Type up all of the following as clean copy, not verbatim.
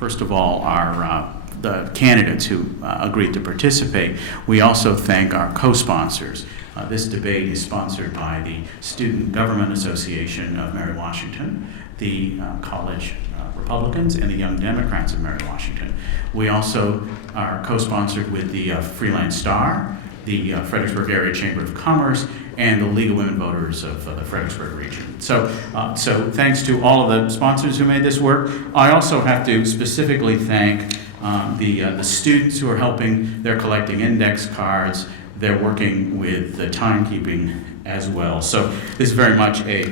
first of all, the candidates who agreed to participate. We also thank our co-sponsors. This debate is sponsored by the Student Government Association of Mary Washington, the College Republicans, and the Young Democrats of Mary Washington. We also are co-sponsored with the Freelance Star, the Fredericksburg Area Chamber of Commerce, and the League of Women Voters of the Fredericksburg region. So thanks to all of the sponsors who made this work. I also have to specifically thank the students who are helping. They're collecting index cards. They're working with the timekeeping as well. So this is very much a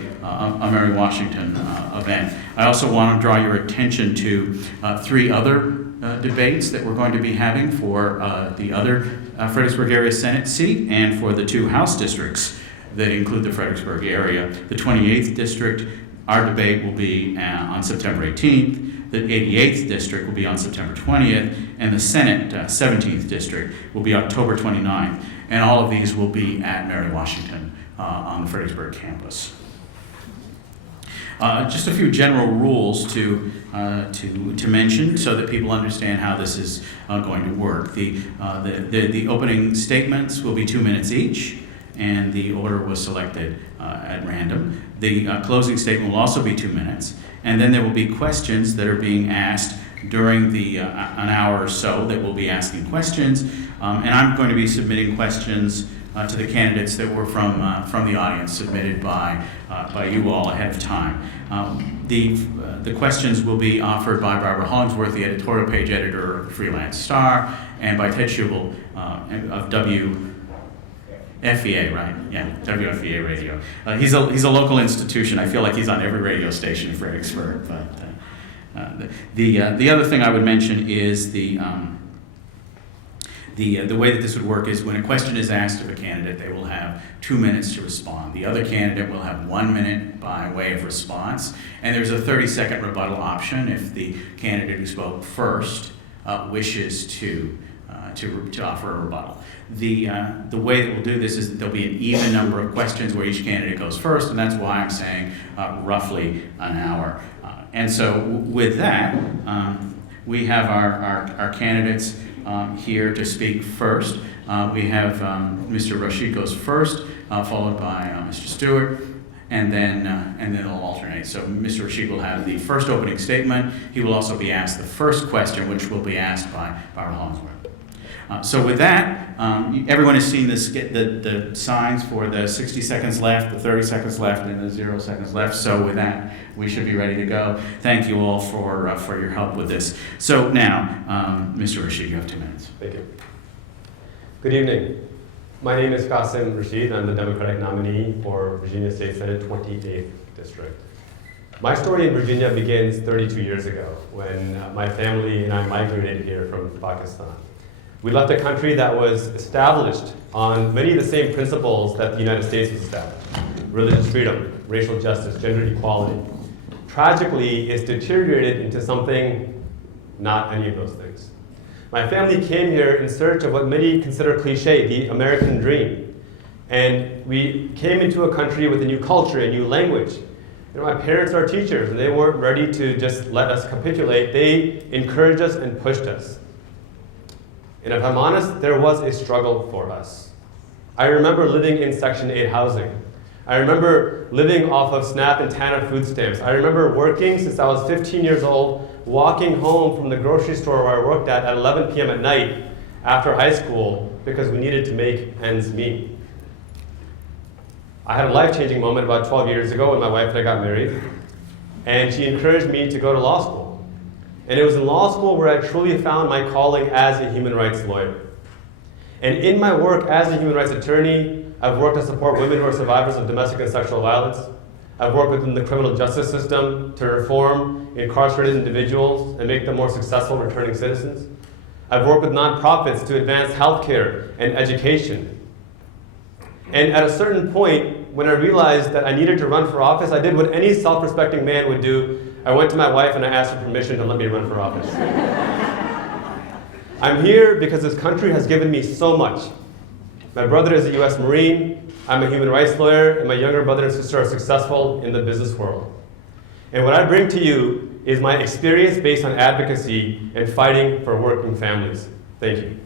Mary Washington event. I also want to draw your attention to 3 other debates that we're going to be having for the other Fredericksburg area Senate seat and for the 2 House districts that include the Fredericksburg area. The 28th district, our debate will be on September 18th. The 88th district will be on September 20th, and the Senate 17th district will be October 29th. And all of these will be at Mary Washington on the Fredericksburg campus. Just a few general rules to mention so that people understand how this is going to work. The opening statements will be 2 minutes each, and the order was selected at random. The closing statement will also be 2 minutes, and then there will be questions that are being asked during the an hour or so that we'll be asking questions, and I'm going to be submitting questions to the candidates that were from the audience, submitted by you all ahead of time. The questions will be offered by Barbara Hollingsworth, the editorial page editor of Freelance Star, and by Ted Schubel of WFEA, right? Yeah, WFEA Radio. He's a local institution. I feel like he's on every radio station in Fredericksburg. But the other thing I would mention is the way that this would work is when a question is asked of a candidate, they will have 2 minutes to respond. The other candidate will have 1 minute by way of response, and there's a 30-second rebuttal option if the candidate who spoke first wishes to offer a rebuttal. The way that we'll do this is that there'll be an even number of questions where each candidate goes first, and that's why I'm saying roughly an hour. And so with that, we have our candidates here to speak first. We have Mr. Rashid goes first, followed by Mr. Stewart, and then it'll alternate. So Mr. Rashid will have the first opening statement. He will also be asked the first question, which will be asked by Barbara Hollingsworth. So with that, everyone has seen the signs for the 60 seconds left, the 30 seconds left, and the 0 seconds left. So with that, we should be ready to go. Thank you all for your help with this. So now, Mr. Rashid, you have 2 minutes. Thank you. Good evening. My name is Qasim Rashid. I'm the Democratic nominee for Virginia State Senate 28th District. My story in Virginia begins 32 years ago when my family and I migrated here from Pakistan. We left a country that was established on many of the same principles that the United States was established: religious freedom, racial justice, gender equality. Tragically, it's deteriorated into something not any of those things. My family came here in search of what many consider cliche, the American dream. And we came into a country with a new culture, a new language. You know, my parents are teachers, and they weren't ready to just let us capitulate. They encouraged us and pushed us. And if I'm honest, there was a struggle for us. I remember living in Section 8 housing. I remember living off of SNAP and TANF food stamps. I remember working since I was 15 years old, walking home from the grocery store where I worked at 11 p.m. at night after high school because we needed to make ends meet. I had a life-changing moment about 12 years ago when my wife and I got married, and she encouraged me to go to law school. And it was in law school where I truly found my calling as a human rights lawyer. And in my work as a human rights attorney, I've worked to support women who are survivors of domestic and sexual violence. I've worked within the criminal justice system to reform incarcerated individuals and make them more successful returning citizens. I've worked with nonprofits to advance healthcare and education. And at a certain point, when I realized that I needed to run for office, I did what any self-respecting man would do. I went to my wife and I asked her permission to let me run for office. I'm here because this country has given me so much. My brother is a U.S. Marine, I'm a human rights lawyer, and my younger brother and sister are successful in the business world. And what I bring to you is my experience based on advocacy and fighting for working families. Thank you.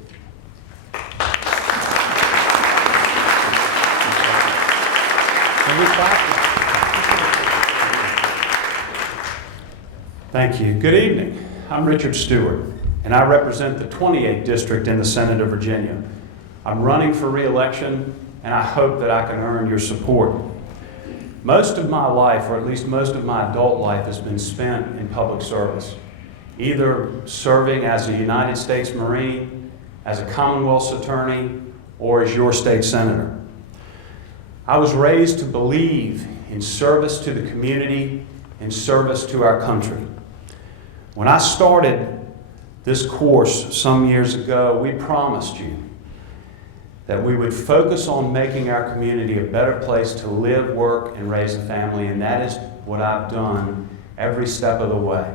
Thank you. Good evening. I'm Richard Stewart, and I represent the 28th District in the Senate of Virginia. I'm running for re-election, and I hope that I can earn your support. Most of my life, or at least most of my adult life, has been spent in public service, either serving as a United States Marine, as a Commonwealth's attorney, or as your state senator. I was raised to believe in service to the community and service to our country. When I started this course some years ago, we promised you that we would focus on making our community a better place to live, work, and raise a family, and that is what I've done every step of the way.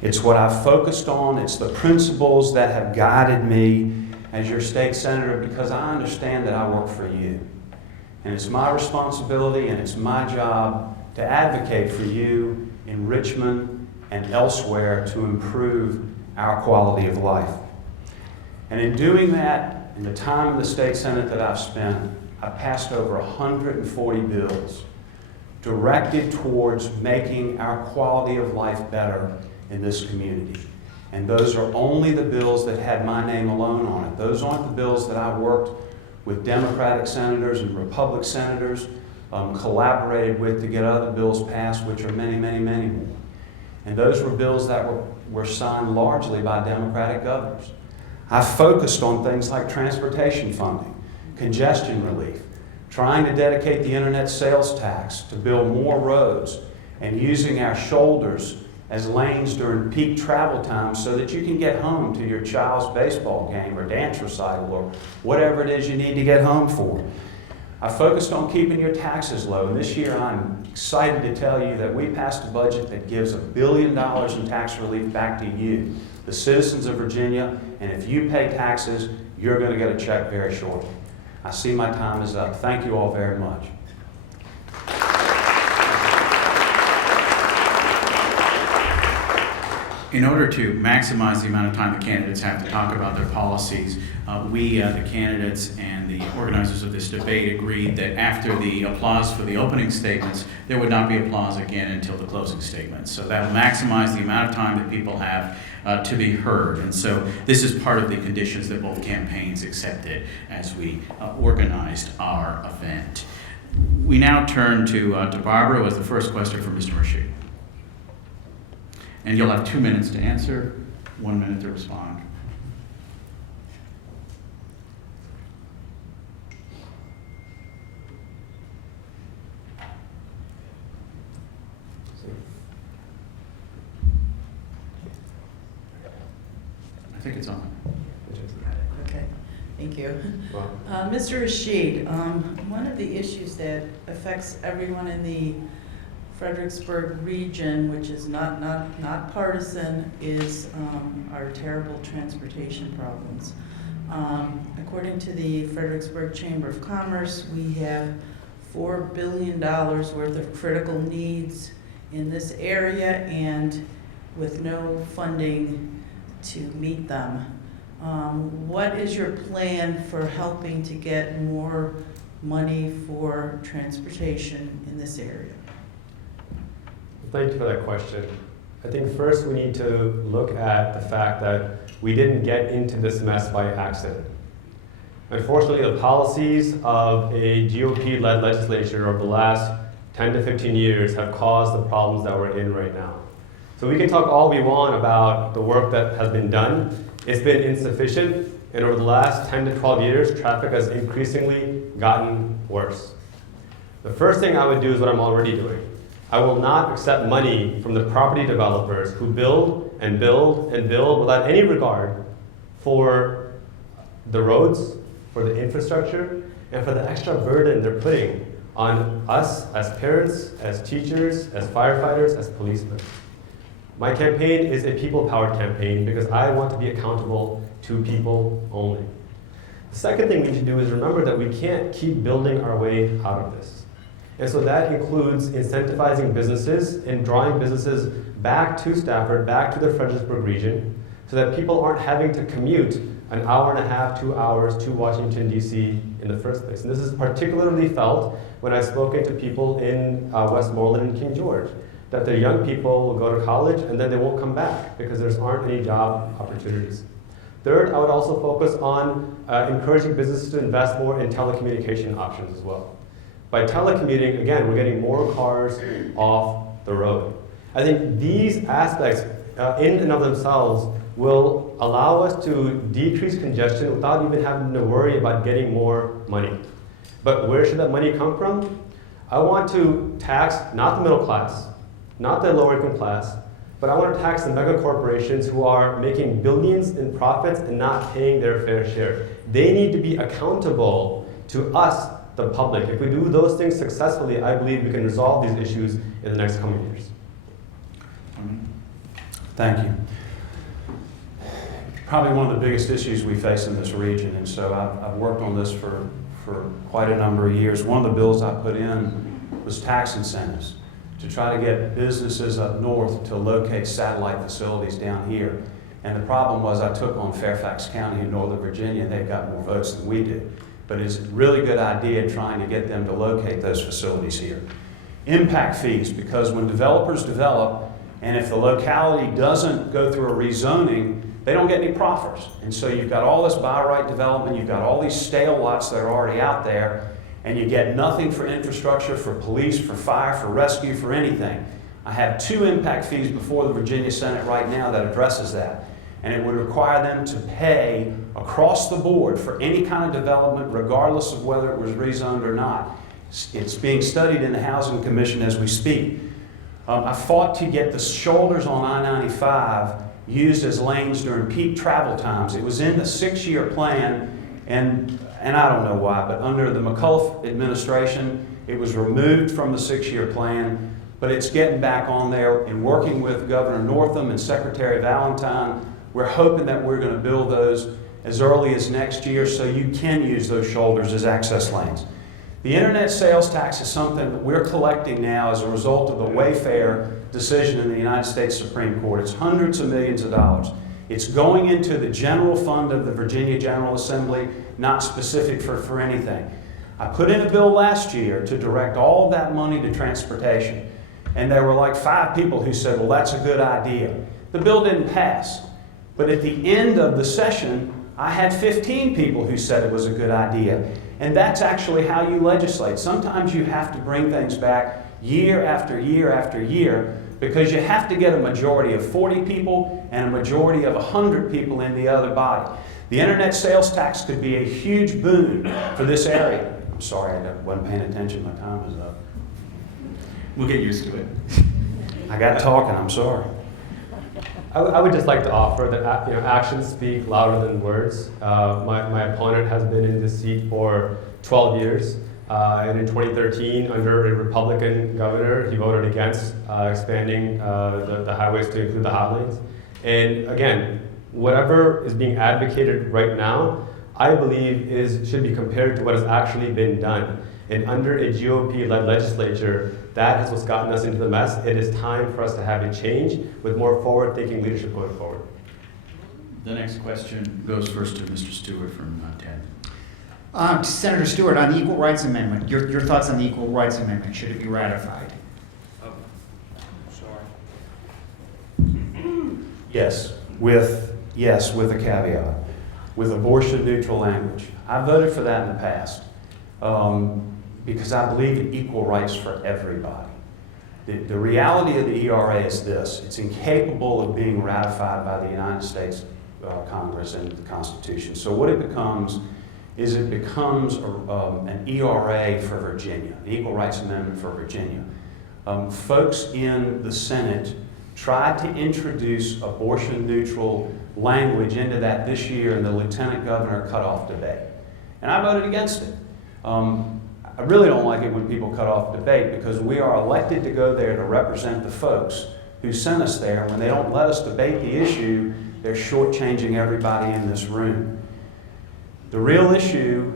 It's what I've focused on. It's the principles that have guided me as your state senator, because I understand that I work for you. And it's my responsibility and it's my job to advocate for you in Richmond and elsewhere to improve our quality of life. And in doing that, in the time in the state senate that I've spent, I've passed over 140 bills directed towards making our quality of life better in this community. And those are only the bills that had my name alone on it. Those aren't the bills that I worked with Democratic senators and Republican senators, collaborated with to get other bills passed, which are many, many, many more. And those were bills that were signed largely by Democratic governors. I focused on things like transportation funding, congestion relief, trying to dedicate the internet sales tax to build more roads, and using our shoulders as lanes during peak travel times so that you can get home to your child's baseball game or dance recital or whatever it is you need to get home for. I focused on keeping your taxes low, and this year I'm excited to tell you that we passed a budget that gives $1 billion in tax relief back to you, the citizens of Virginia, and if you pay taxes, you're going to get a check very shortly. I see my time is up. Thank you all very much. In order to maximize the amount of time the candidates have to talk about their policies, we, the candidates and the organizers of this debate, agreed that after the applause for the opening statements, there would not be applause again until the closing statements. So that will maximize the amount of time that people have to be heard. And so this is part of the conditions that both campaigns accepted as we organized our event. We now turn to Barbara with the first question from Mr. Rashid. And you'll have 2 minutes to answer, 1 minute to respond. I think it's on. Okay, thank you. Wow. Mr. Rashid, one of the issues that affects everyone in the Fredericksburg region, which is not partisan, is our terrible transportation problems. According to the Fredericksburg Chamber of Commerce, we have $4 billion worth of critical needs in this area and with no funding to meet them. What is your plan for helping to get more money for transportation in this area? Thank you for that question. I think first we need to look at the fact that we didn't get into this mess by accident. Unfortunately, the policies of a GOP-led legislature over the last 10 to 15 years have caused the problems that we're in right now. So we can talk all we want about the work that has been done. It's been insufficient, and over the last 10 to 12 years, traffic has increasingly gotten worse. The first thing I would do is what I'm already doing. I will not accept money from the property developers who build and build and build without any regard for the roads, for the infrastructure, and for the extra burden they're putting on us as parents, as teachers, as firefighters, as policemen. My campaign is a people-powered campaign because I want to be accountable to people only. The second thing we need to do is remember that we can't keep building our way out of this. And so that includes incentivizing businesses and drawing businesses back to Stafford, back to the Fredericksburg region, so that people aren't having to commute an hour and a half, 2 hours to Washington, D.C. in the first place. And this is particularly felt when I've spoken to people in Westmoreland and King George, that their young people will go to college and then they won't come back because there aren't any job opportunities. Third, I would also focus on encouraging businesses to invest more in telecommunication options as well. By telecommuting, again, we're getting more cars off the road. I think these aspects in and of themselves will allow us to decrease congestion without even having to worry about getting more money. But where should that money come from? I want to tax not the middle class, not the lower income class, but I want to tax the mega corporations who are making billions in profits and not paying their fair share. They need to be accountable to us, the public. If we do those things successfully, I believe we can resolve these issues in the next coming years. Thank you. Probably one of the biggest issues we face in this region, and so I've worked on this for quite a number of years. One of the bills I put in was tax incentives to try to get businesses up north to locate satellite facilities down here. And the problem was I took on Fairfax County in Northern Virginia, and they've got more votes than we do. But it's a really good idea trying to get them to locate those facilities here. Impact fees, because when developers develop, and if the locality doesn't go through a rezoning, they don't get any proffers. And so you've got all this buy right development, you've got all these stale lots that are already out there, and you get nothing for infrastructure, for police, for fire, for rescue, for anything. I have 2 impact fees before the Virginia Senate right now that addresses that. And it would require them to pay across the board for any kind of development, regardless of whether it was rezoned or not. It's being studied in the Housing Commission as we speak. I fought to get the shoulders on I-95 used as lanes during peak travel times. It was in the 6-year plan, and I don't know why, but under the McCullough administration, it was removed from the 6-year plan, but it's getting back on there. And working with Governor Northam and Secretary Valentine, we're hoping that we're going to build those as early as next year so you can use those shoulders as access lanes. The internet sales tax is something that we're collecting now as a result of the Wayfair decision in the United States Supreme Court. It's hundreds of millions of dollars. It's going into the general fund of the Virginia General Assembly, not specific for anything. I put in a bill last year to direct all of that money to transportation. And there were like 5 people who said, well, that's a good idea. The bill didn't pass. But at the end of the session, I had 15 people who said it was a good idea. And that's actually how you legislate. Sometimes you have to bring things back year after year after year because you have to get a majority of 40 people and a majority of 100 people in the other body. The internet sales tax could be a huge boon for this area. I'm sorry, I wasn't paying attention. My time is up. We'll get used to it. I got talking, I'm sorry. I would just like to offer that actions speak louder than words. My opponent has been in this seat for 12 years. And in 2013, under a Republican governor, he voted against expanding the highways to include the hot lanes. And again, whatever is being advocated right now, I believe should be compared to what has actually been done. And under a GOP-led legislature, that is what's gotten us into the mess. It is time for us to have a change with more forward-thinking leadership going forward. The next question goes first to Mr. Stewart from TED. Senator Stewart, on the Equal Rights Amendment, your thoughts on the Equal Rights Amendment, should it be ratified? Oh, sorry. Yes, with a caveat, with abortion-neutral language. I voted for that in the past. Because I believe in equal rights for everybody. The reality of the ERA is this: it's incapable of being ratified by the United States Congress and the Constitution. So what it becomes is an ERA for Virginia, an Equal Rights Amendment for Virginia. Folks in the Senate tried to introduce abortion-neutral language into that this year, and the Lieutenant Governor cut off debate. And I voted against it. I really don't like it when people cut off debate because we are elected to go there to represent the folks who sent us there. And when they don't let us debate the issue, they're shortchanging everybody in this room. The real issue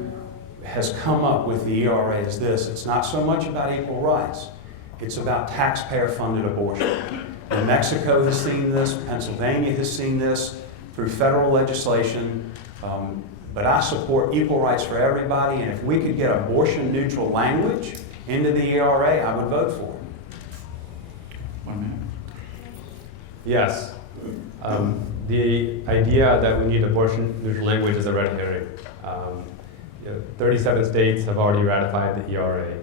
has come up with the ERA is this: it's not so much about equal rights, it's about taxpayer-funded abortion. New Mexico has seen this, Pennsylvania has seen this through federal legislation. But I support equal rights for everybody, and if we could get abortion-neutral language into the ERA, I would vote for it. 1 minute. Yes. The idea that we need abortion-neutral language is a red herring. 37 states have already ratified the ERA.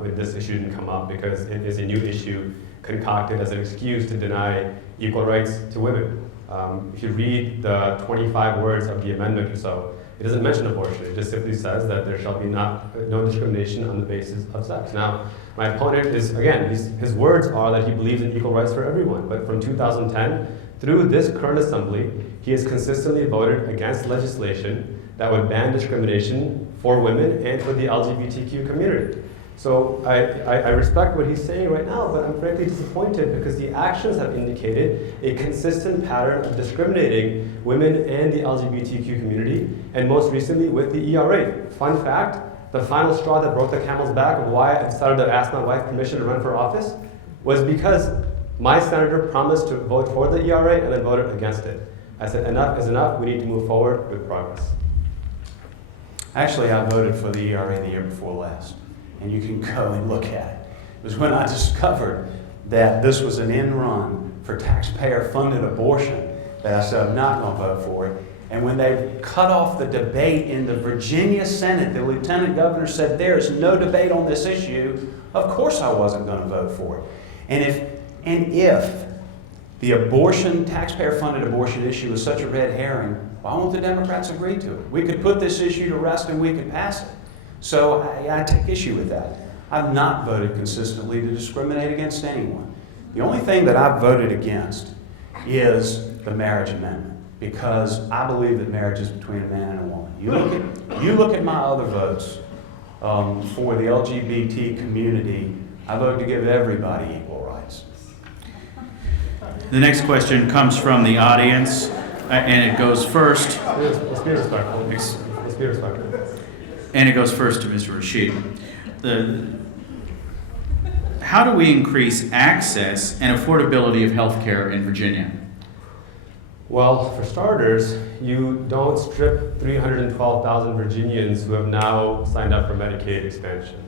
When this issue didn't come up because it is a new issue concocted as an excuse to deny equal rights to women. If you read the 25 words of the amendment or so, it doesn't mention abortion. It just simply says that there shall be no discrimination on the basis of sex. Now, my opponent is, again, his words are that he believes in equal rights for everyone. But from 2010 through this current assembly, he has consistently voted against legislation that would ban discrimination for women and for the LGBTQ community. So I respect what he's saying right now, but I'm frankly disappointed because the actions have indicated a consistent pattern of discriminating women and the LGBTQ community, and most recently with the ERA. Fun fact, the final straw that broke the camel's back of why I decided to ask my wife permission to run for office was because my senator promised to vote for the ERA and then voted against it. I said, enough is enough, we need to move forward with progress. Actually, I voted for the ERA the year before last, and you can go and look at it. It was when I discovered that this was an end run for taxpayer-funded abortion that I said I'm not going to vote for it. And when they cut off the debate in the Virginia Senate, the lieutenant governor said there's no debate on this issue. Of course I wasn't going to vote for it. And if the abortion, taxpayer-funded abortion issue is such a red herring, why won't the Democrats agree to it? We could put this issue to rest and we could pass it. So I take issue with that. I've not voted consistently to discriminate against anyone. The only thing that I've voted against is the marriage amendment, because I believe that marriage is between a man and a woman. You look at my other votes for the LGBT community, I vote to give everybody equal rights. The next question comes from the audience, and it goes first. Let's be respectful. Let's be respectful. And it goes first to Mr. Rashid. How do we increase access and affordability of health care in Virginia? Well, for starters, you don't strip 312,000 Virginians who have now signed up for Medicaid expansion.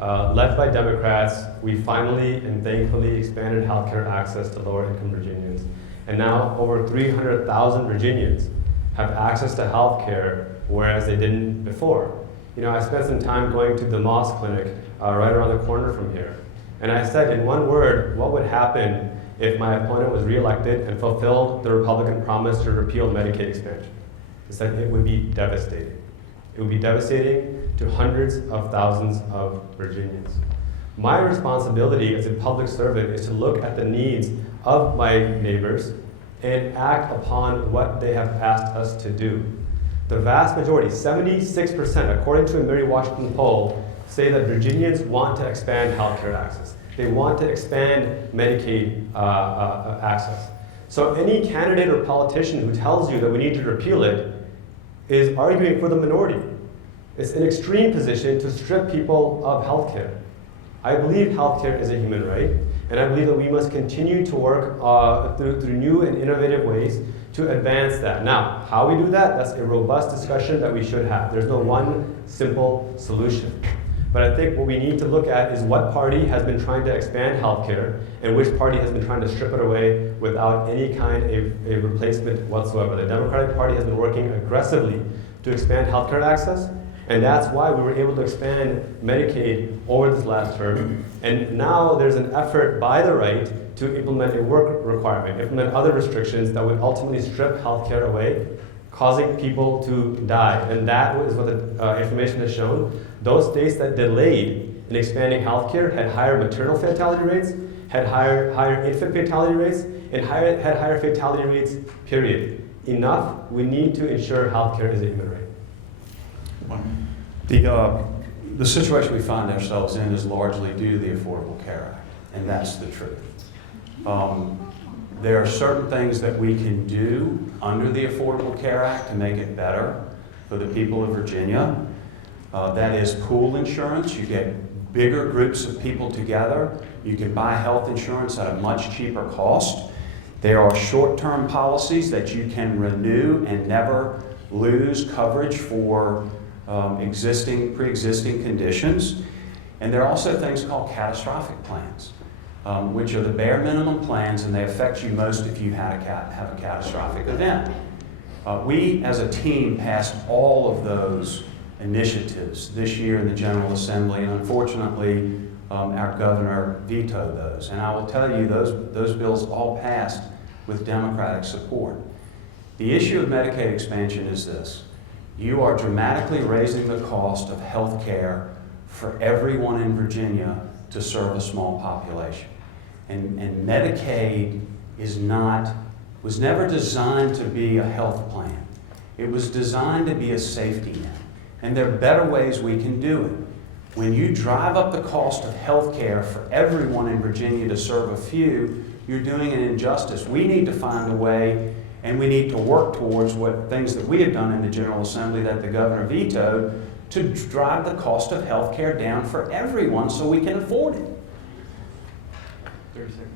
Led by Democrats, we finally and thankfully expanded healthcare access to lower-income Virginians. And now over 300,000 Virginians have access to healthcare, whereas they didn't before. You know, I spent some time going to the Moss Clinic right around the corner from here. And I said, in one word, what would happen if my opponent was reelected and fulfilled the Republican promise to repeal Medicaid expansion? I said it would be devastating. It would be devastating to hundreds of thousands of Virginians. My responsibility as a public servant is to look at the needs of my neighbors and act upon what they have asked us to do. The vast majority, 76%, according to a Mary Washington poll, say that Virginians want to expand healthcare access. They want to expand Medicaid access. So any candidate or politician who tells you that we need to repeal it is arguing for the minority. It's an extreme position to strip people of healthcare. I believe healthcare is a human right, and I believe that we must continue to work through new and innovative ways to advance that. Now, how we do that, that's a robust discussion that we should have. There's no one simple solution. But I think what we need to look at is what party has been trying to expand healthcare and which party has been trying to strip it away without any kind of a replacement whatsoever. The Democratic Party has been working aggressively to expand healthcare access, and that's why we were able to expand Medicaid over this last term. And now there's an effort by the right to implement a work requirement, implement other restrictions that would ultimately strip healthcare away, causing people to die. And that is what the information has shown. Those states that delayed in expanding healthcare had higher maternal fatality rates, had higher infant fatality rates, and had higher fatality rates, period. Enough, we need to ensure healthcare is a human right. The situation we find ourselves in is largely due to the Affordable Care Act, and that's the truth. There are certain things that we can do under the Affordable Care Act to make it better for the people of Virginia. That is pool insurance. You get bigger groups of people together. You can buy health insurance at a much cheaper cost. There are short-term policies that you can renew and never lose coverage for pre-existing conditions. And there are also things called catastrophic plans, which are the bare minimum plans, and they affect you most if you have a catastrophic event. We, as a team, passed all of those initiatives this year in the General Assembly, and unfortunately, our governor vetoed those. And I will tell you, those bills all passed with Democratic support. The issue of Medicaid expansion is this. You are dramatically raising the cost of health care for everyone in Virginia to serve a small population. And Medicaid was never designed to be a health plan. It was designed to be a safety net. And there are better ways we can do it. When you drive up the cost of health care for everyone in Virginia to serve a few, you're doing an injustice. We need to find a way, and we need to work towards things that we have done in the General Assembly that the governor vetoed, to drive the cost of health care down for everyone so we can afford it. 30 seconds.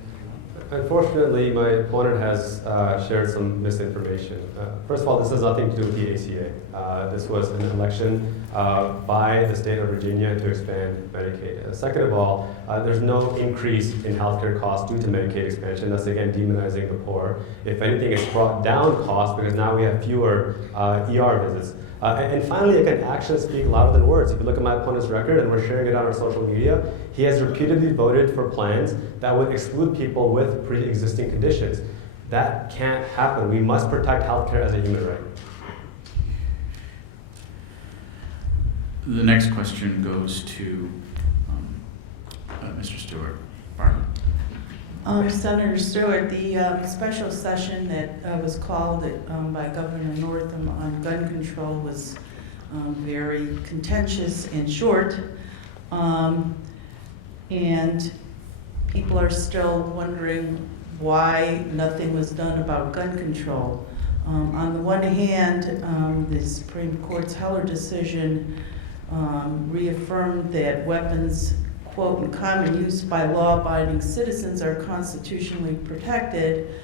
Unfortunately, my opponent has shared some misinformation. First of all, this has nothing to do with the ACA. This was an election by the state of Virginia to expand Medicaid. Second of all, there's no increase in healthcare costs due to Medicaid expansion. That's again demonizing the poor. If anything, it's brought down costs because now we have fewer ER visits. And finally, again, actions speak louder than words. If you look at my opponent's record, and we're sharing it on our social media, he has repeatedly voted for plans that would exclude people with pre-existing conditions. That can't happen. We must protect healthcare as a human right. The next question goes to Mr. Stuart. Bartlett. Senator Stewart, the special session that was called by Governor Northam on gun control was very contentious and short, and people are still wondering why nothing was done about gun control. On the one hand, the Supreme Court's Heller decision reaffirmed that weapons, quote, in common use by law-abiding citizens are constitutionally protected,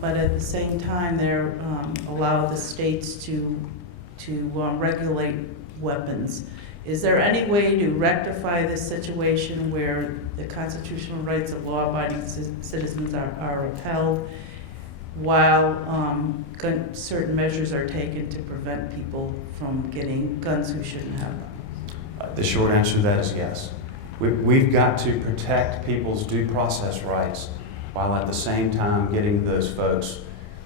but at the same time, they're allow the states to regulate weapons. Is there any way to rectify this situation where the constitutional rights of law-abiding citizens are upheld while certain measures are taken to prevent people from getting guns who shouldn't have them? The short answer to that is yes. We've got to protect people's due process rights while at the same time getting those folks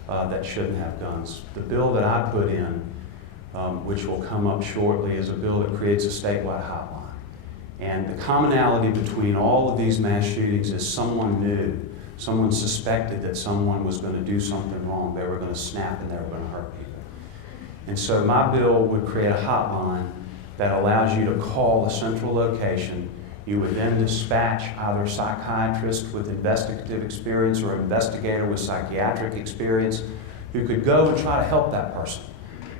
that shouldn't have guns. The bill that I put in, which will come up shortly, is a bill that creates a statewide hotline. And the commonality between all of these mass shootings is someone knew, someone suspected that someone was going to do something wrong. They were going to snap and they were going to hurt people. And so my bill would create a hotline that allows you to call a central location. You would then dispatch either a psychiatrist with investigative experience or an investigator with psychiatric experience who could go and try to help that person,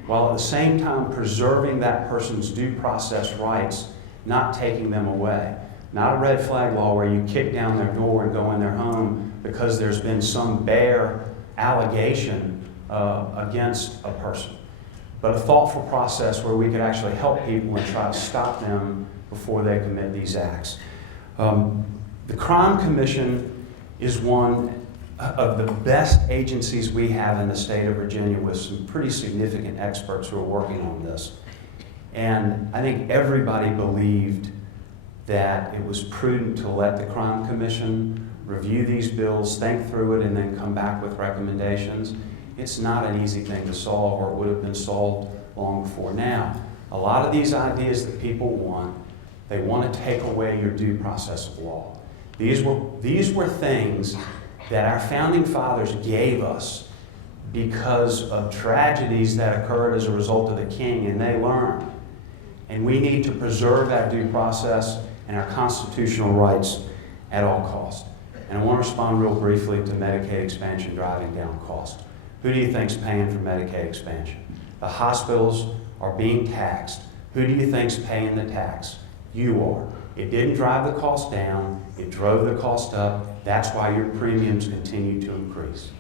while at the same time preserving that person's due process rights, not taking them away. Not a red flag law where you kick down their door and go in their home because there's been some bare allegation against a person, but a thoughtful process where we could actually help people and try to stop them before they commit these acts. The Crime Commission is one of the best agencies we have in the state of Virginia, with some pretty significant experts who are working on this. And I think everybody believed that it was prudent to let the Crime Commission review these bills, think through it, and then come back with recommendations. It's not an easy thing to solve, or it would have been solved long before now. A lot of these ideas that people want, they want to take away your due process of law. These were things that our founding fathers gave us because of tragedies that occurred as a result of the king, and they learned. And we need to preserve that due process and our constitutional rights at all costs. And I want to respond real briefly to Medicaid expansion driving down cost. Who do you think's paying for Medicaid expansion? The hospitals are being taxed. Who do you think's paying the tax? You are. It didn't drive the cost down, it drove the cost up. That's why your premiums continue to increase.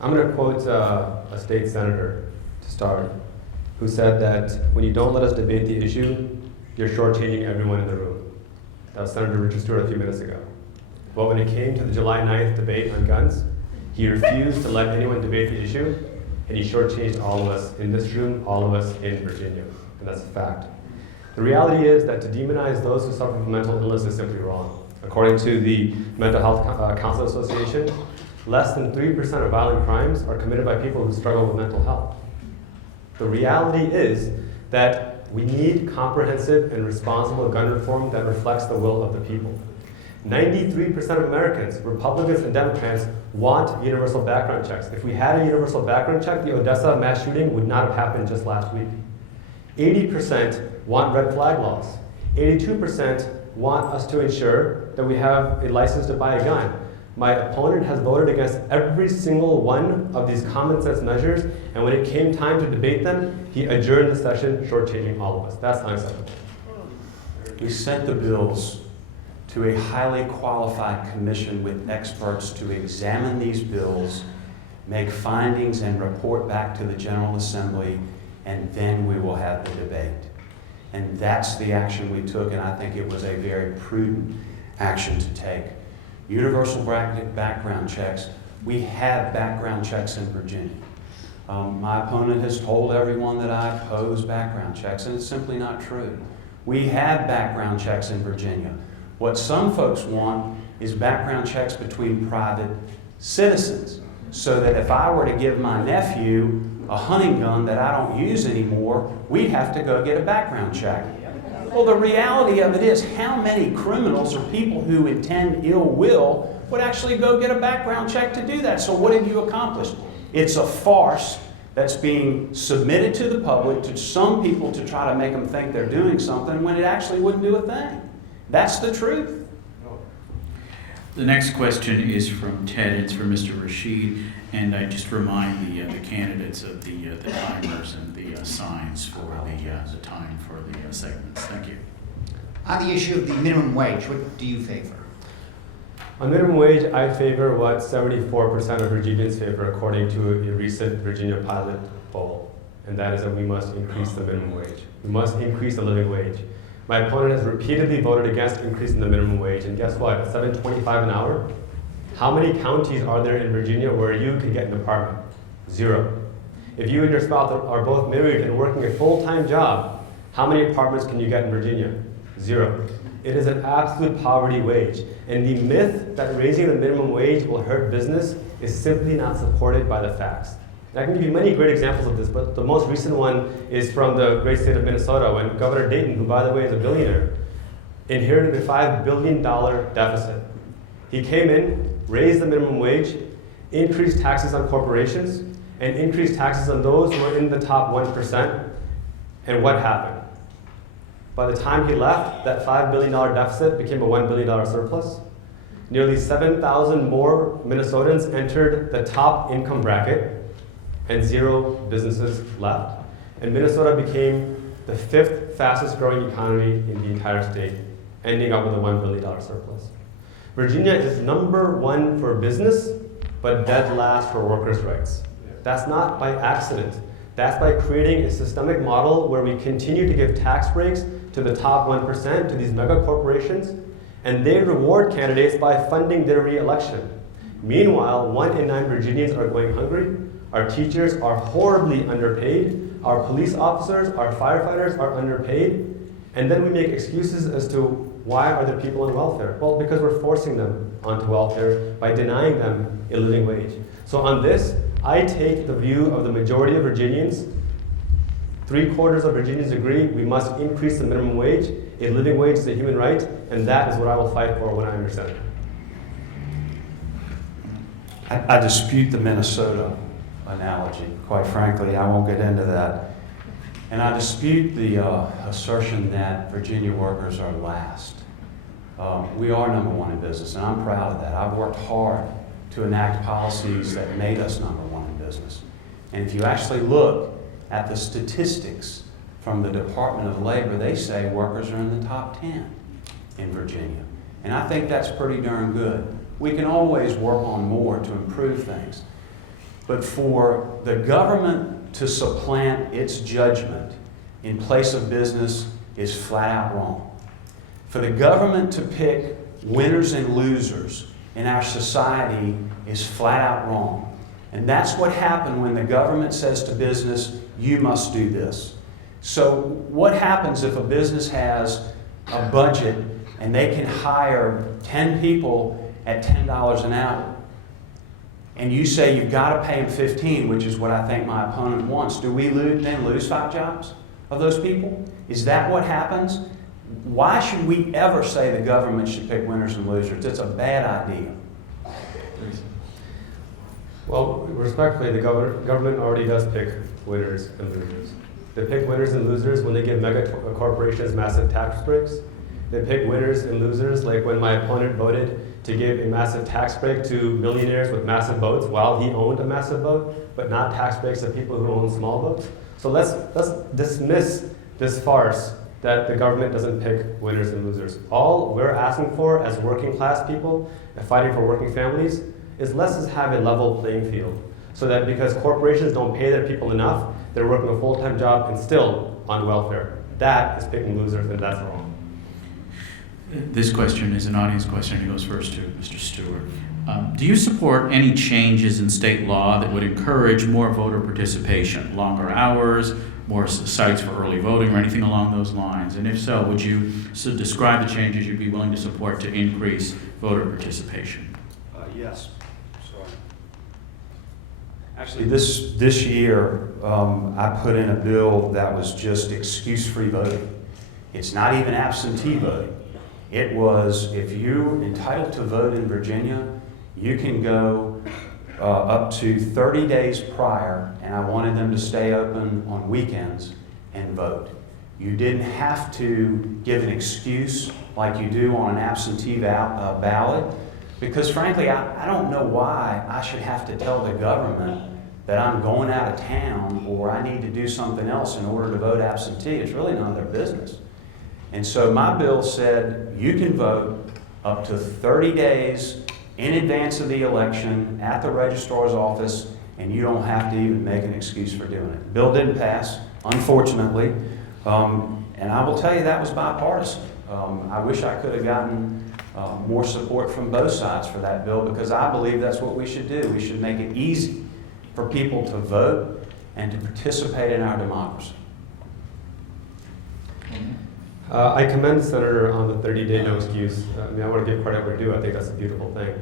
I'm going to quote a state senator to start, who said that when you don't let us debate the issue, you're shortchanging everyone in the room. That was Senator Richard Stuart a few minutes ago. But when it came to the July 9th debate on guns, he refused to let anyone debate the issue, and he shortchanged all of us in this room, all of us in Virginia, and that's a fact. The reality is that to demonize those who suffer from mental illness is simply wrong. According to the Mental Health Council Association, less than 3% of violent crimes are committed by people who struggle with mental health. The reality is that we need comprehensive and responsible gun reform that reflects the will of the people. 93% of Americans, Republicans and Democrats, want universal background checks. If we had a universal background check, the Odessa mass shooting would not have happened just last week. 80% want red flag laws. 82% want us to ensure that we have a license to buy a gun. My opponent has voted against every single one of these common sense measures, and when it came time to debate them, he adjourned the session, shortchanging all of us. That's unacceptable. We sent the bills to a highly qualified commission with experts to examine these bills, make findings, and report back to the General Assembly, and then we will have the debate. And that's the action we took, and I think it was a very prudent action to take. Universal background checks. We have background checks in Virginia. My opponent has told everyone that I oppose background checks, and it's simply not true. We have background checks in Virginia. What some folks want is background checks between private citizens, so that if I were to give my nephew a hunting gun that I don't use anymore, we'd have to go get a background check. Well, the reality of it is, how many criminals or people who intend ill will would actually go get a background check to do that? So what have you accomplished? It's a farce that's being submitted to the public, to some people, to try to make them think they're doing something when it actually wouldn't do a thing. That's the truth. The next question is from Ted. It's for Mr. Rashid, and I just remind the candidates of the timers and the signs for the time for the segments. Thank you. On the issue of the minimum wage, what do you favor? On minimum wage, I favor what 74% of Virginians favor, according to a recent Virginia pilot poll, and that is that we must increase the minimum wage. We must increase the living wage. My opponent has repeatedly voted against increasing the minimum wage, and guess what? At $7.25 an hour, how many counties are there in Virginia where you could get an apartment? 0. If you and your spouse are both married and working a full-time job, how many apartments can you get in Virginia? 0. It is an absolute poverty wage, and the myth that raising the minimum wage will hurt business is simply not supported by the facts. And I can give you many great examples of this, but the most recent one is from the great state of Minnesota, when Governor Dayton, who by the way is a billionaire, inherited a $5 billion deficit. He came in, raised the minimum wage, increased taxes on corporations, and increased taxes on those who are in the top 1%. And what happened? By the time he left, that $5 billion deficit became a $1 billion surplus. Nearly 7,000 more Minnesotans entered the top income bracket, and 0 businesses left. And Minnesota became the 5th fastest growing economy in the entire state, ending up with a $1 billion surplus. Virginia is #1 for business, but dead last for workers' rights. That's not by accident. That's by creating a systemic model where we continue to give tax breaks to the top 1%, to these mega corporations, and they reward candidates by funding their re-election. Meanwhile, 1 in 9 Virginians are going hungry. Our teachers are horribly underpaid. Our police officers, our firefighters are underpaid. And then we make excuses as to why are there people on welfare? Well, because we're forcing them onto welfare by denying them a living wage. So on this, I take the view of the majority of Virginians. 3/4 of Virginians agree we must increase the minimum wage. A living wage is a human right, and that is what I will fight for when I'm your senator. I dispute the Minnesota analogy, quite frankly. I won't get into that. And I dispute the assertion that Virginia workers are last. We are #1 in business, and I'm proud of that. I've worked hard to enact policies that made us #1 in business. And if you actually look at the statistics from the Department of Labor, they say workers are in the top 10 in Virginia. And I think that's pretty darn good. We can always work on more to improve things. But for the government to supplant its judgment in place of business is flat out wrong. For the government to pick winners and losers in our society is flat out wrong. And that's what happened when the government says to business, you must do this. So what happens if a business has a budget and they can hire 10 people at $10 an hour? And you say you've got to pay them 15, which is what I think my opponent wants. Do we then lose 5 jobs of those people? Is that what happens? Why should we ever say the government should pick winners and losers? It's a bad idea. Well, respectfully, the government already does pick winners and losers. They pick winners and losers when they give mega corporations massive tax breaks. They pick winners and losers like when my opponent voted to give a massive tax break to millionaires with massive boats while he owned a massive boat, but not tax breaks to people who own small boats. So let's dismiss this farce that the government doesn't pick winners and losers. All we're asking for as working class people and fighting for working families is let's just have a level playing field so that because corporations don't pay their people enough, they're working a full-time job and still on welfare. That is picking losers, and that's wrong. This question is an audience question. It goes first to Mr. Stewart. Do you support any changes in state law that would encourage more voter participation, longer hours, more sites for early voting, or anything along those lines? And if so, would you describe the changes you'd be willing to support to increase voter participation? Yes. Sorry. Actually, this year, I put in a bill that was just excuse-free voting. It's not even absentee voting. It was, if you're entitled to vote in Virginia, you can go up to 30 days prior, and I wanted them to stay open on weekends and vote. You didn't have to give an excuse like you do on an absentee ballot, because frankly, I don't know why I should have to tell the government that I'm going out of town or I need to do something else in order to vote absentee. It's really none of their business. And so my bill said you can vote up to 30 days in advance of the election at the registrar's office, and you don't have to even make an excuse for doing it. The bill didn't pass, unfortunately, and I will tell you that was bipartisan. I wish I could have gotten more support from both sides for that bill, because I believe that's what we should do. We should make it easy for people to vote and to participate in our democracy. I commend the Senator on the 30-day no excuse. I want to give credit where due. I think that's a beautiful thing.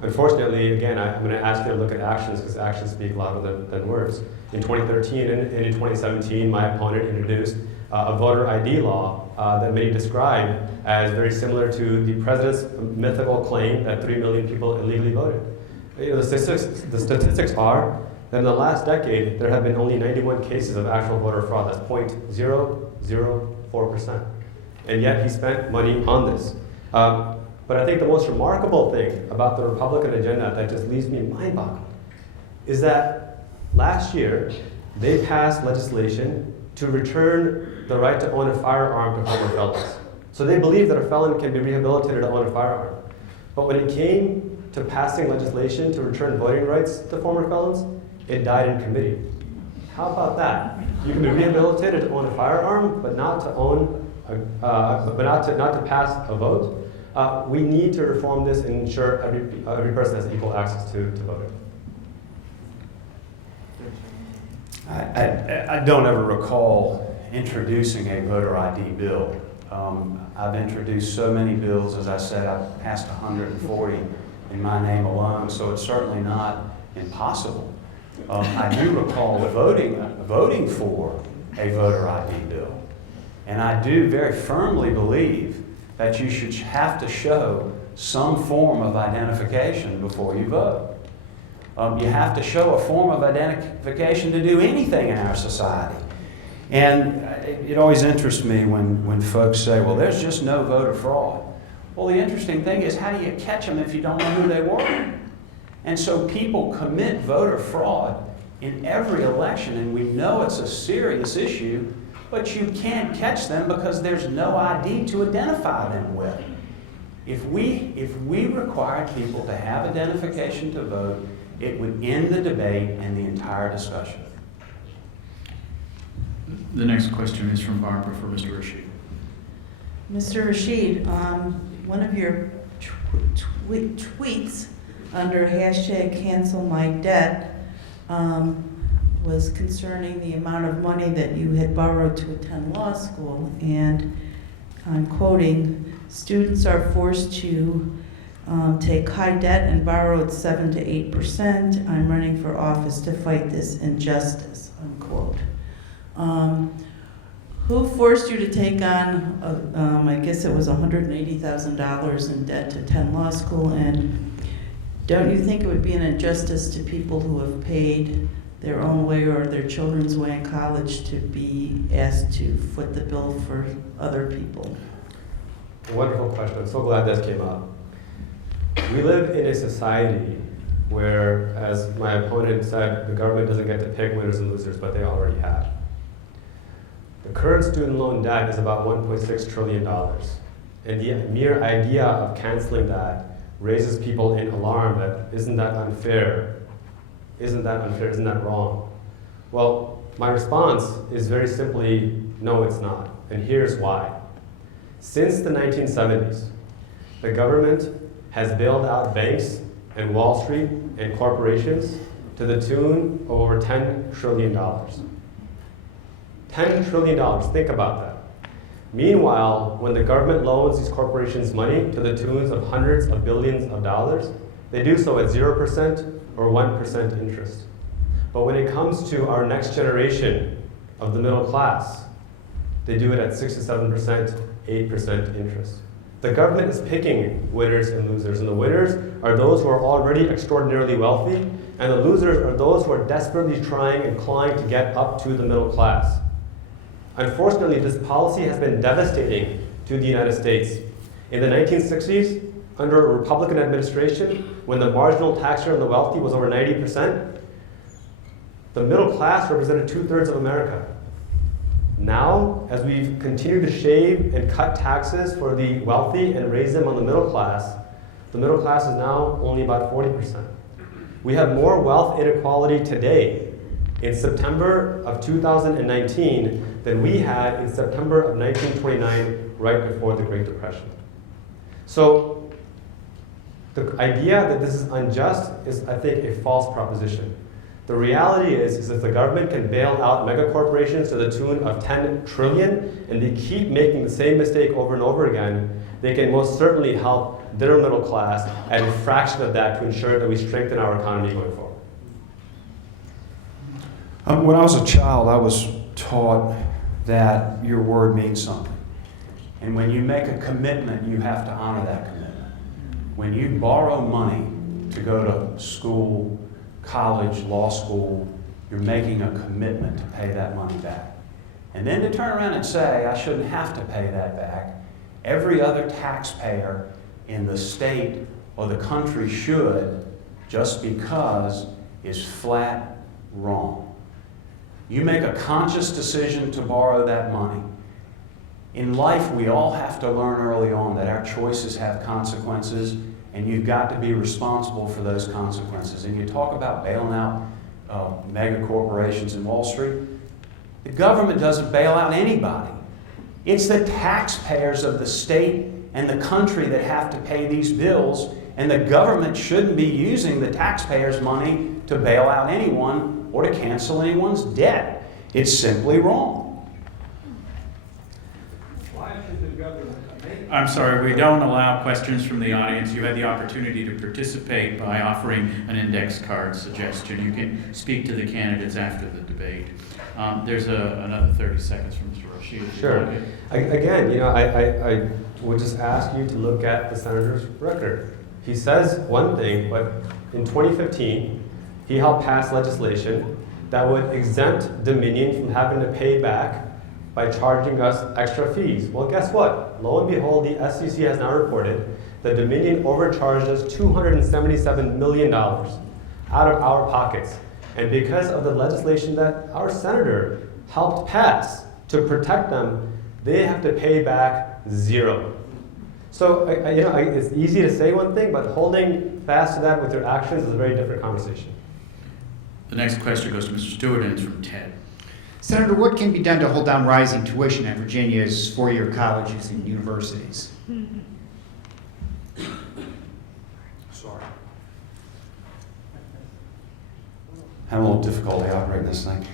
Unfortunately, again, I'm going to ask you to look at actions because actions speak louder than words. In 2013 and in 2017, my opponent introduced a voter ID law that many describe as very similar to the president's mythical claim that 3 million people illegally voted. The statistics are that in the last decade, there have been only 91 cases of actual voter fraud. That's 0.004%. And yet he spent money on this. But I think the most remarkable thing about the Republican agenda that just leaves me mind-boggled is that last year, they passed legislation to return the right to own a firearm to former felons. So they believe that a felon can be rehabilitated to own a firearm. But when it came to passing legislation to return voting rights to former felons, it died in committee. How about that? You can be rehabilitated to own a firearm, but not to own, not to pass a vote. We need to reform this and ensure every person has equal access to voting. I don't ever recall introducing a voter ID bill. I've introduced so many bills. As I said, I've passed 140 in my name alone, so it's certainly not impossible. I do recall voting for a voter ID bill. And I do very firmly believe that you should have to show some form of identification before you vote. You have to show a form of identification to do anything in our society. And it always interests me when folks say, well, there's just no voter fraud. Well, the interesting thing is, how do you catch them if you don't know who they were? And so people commit voter fraud in every election, and we know it's a serious issue, but you can't catch them because there's no ID to identify them with. If we required people to have identification to vote, it would end the debate and the entire discussion. The next question is from Barbara for Mr. Rashid. Mr. Rashid, one of your tweets under hashtag cancel my debt was concerning the amount of money that you had borrowed to attend law school. And I'm quoting, students are forced to take high debt and borrow at 7 to 8%. I'm running for office to fight this injustice, unquote. Who forced you to take on, I guess it was $180,000 in debt to attend law school? And don't you think it would be an injustice to people who have paid their own way or their children's way in college to be asked to foot the bill for other people? A wonderful question. I'm so glad this came up. We live in a society where, as my opponent said, the government doesn't get to pick winners and losers, but they already have. The current student loan debt is about $1.6 trillion. And the mere idea of canceling that raises people in alarm that isn't that unfair? Isn't that unfair? Isn't that wrong? Well, my response is very simply, no, it's not. And here's why. Since the 1970s, the government has bailed out banks and Wall Street and corporations to the tune of over $10 trillion. $10 trillion, think about that. Meanwhile, when the government loans these corporations money to the tunes of hundreds of billions of dollars, they do so at 0% or 1% interest. But when it comes to our next generation of the middle class, they do it at 6 to 7%, 8% interest. The government is picking winners and losers, and the winners are those who are already extraordinarily wealthy, and the losers are those who are desperately trying and clawing to get up to the middle class. Unfortunately, this policy has been devastating to the United States. In the 1960s, under a Republican administration, when the marginal tax rate on the wealthy was over 90%, the middle class represented 2/3 of America. Now, as we've continued to shave and cut taxes for the wealthy and raise them on the middle class is now only about 40%. We have more wealth inequality today in September of 2019 than we had in September of 1929, right before the Great Depression. So the idea that this is unjust is, I think, a false proposition. The reality is that the government can bail out mega corporations to the tune of 10 trillion, and they keep making the same mistake over and over again. They can most certainly help their middle class at a fraction of that to ensure that we strengthen our economy going forward. When I was a child, I was taught that your word means something. And when you make a commitment, you have to honor that commitment. When you borrow money to go to school, college, law school, you're making a commitment to pay that money back. And then to turn around and say, I shouldn't have to pay that back, every other taxpayer in the state or the country should, just because, is flat wrong. You make a conscious decision to borrow that money. In life, we all have to learn early on that our choices have consequences, and you've got to be responsible for those consequences. And you talk about bailing out mega corporations in Wall Street. The government doesn't bail out anybody. It's the taxpayers of the state and the country that have to pay these bills, and the government shouldn't be using the taxpayers' money to bail out anyone or to cancel anyone's debt. It's simply wrong. Why should the government make? I'm sorry, we don't allow questions from the audience. You had the opportunity to participate by offering an index card suggestion. You can speak to the candidates after the debate. There's another 30 seconds from Mr. Rashid. Sure. Again, I would just ask you to look at the senator's record. He says one thing, but in 2015, he helped pass legislation that would exempt Dominion from having to pay back by charging us extra fees. Well, guess what? Lo and behold, the SEC has now reported that Dominion overcharged us $277 million out of our pockets. And because of the legislation that our senator helped pass to protect them, they have to pay back zero. So it's easy to say one thing, but holding fast to that with your actions is a very different conversation. The next question goes to Mr. Stewart, and it's from Ted. Senator, what can be done to hold down rising tuition at Virginia's four-year colleges and universities? Sorry. Having a little difficulty operating this thing.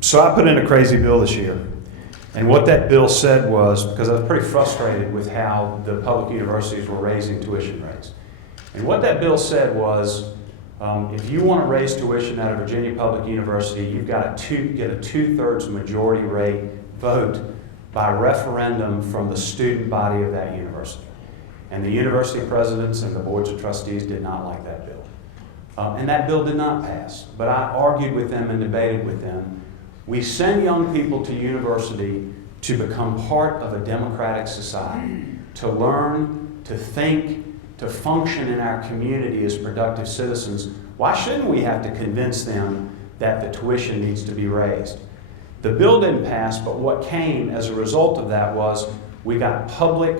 So I put in a crazy bill this year. And what that bill said was, because I was pretty frustrated with how the public universities were raising tuition rates. And what that bill said was, if you want to raise tuition at a Virginia public university, you've got to get a 2/3 majority rate vote by referendum from the student body of that university. And the university presidents and the boards of trustees did not like that bill. And that bill did not pass. But I argued with them and debated with them. We send young people to university to become part of a democratic society, to learn, to think, to function in our community as productive citizens. Why shouldn't we have to convince them that the tuition needs to be raised? The bill didn't pass, but what came as a result of that was we got public,